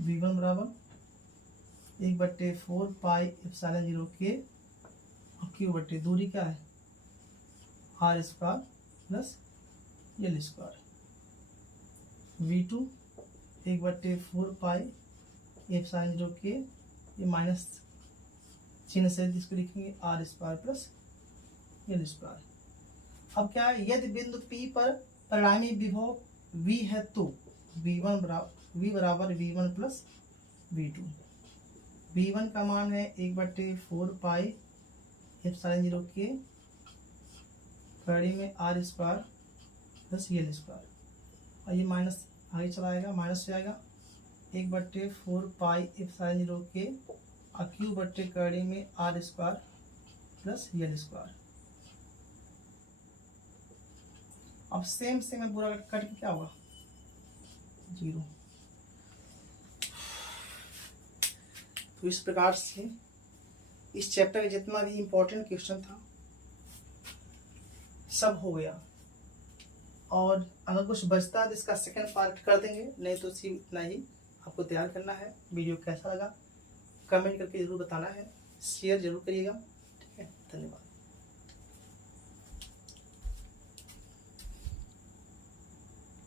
V1 बराबर 1/4 पाई एप्सिलॉन 0 के और q बटे दूरी क्या है r square plus l square. V2 1/4 pi epsilon 0 के ये माइनस चिन्ह से जिसको लिखेंगे r square plus l square. अब क्या है यदि बिंदु P पर परिणामी विभव V है तो V बराबर V1 प्लस V2। V1 का मान है 1/4 पाई एप्सिलॉन 0 के कड़ी में r square plus l square और ये माइनस आगे चला आएगा माइनस हो जाएगा 1/4 पाई एप्सिलॉन 0 के और q बटे कड़ी में r square plus l square. अब सेम है पूरा कट के क्या होगा 0। तो इस प्रकार से इस चैप्टर का जितना भी इम्पोर्टेंट क्वेश्चन था सब हो गया और अगर कुछ बचता है तो इसका सेकंड पार्ट कर देंगे, नहीं तो सिर्फ इतना ही आपको तैयार करना है। वीडियो कैसा लगा कमेंट करके जरूर बताना है, शेयर जरूर करिएगा। ठीक है, धन्यवाद।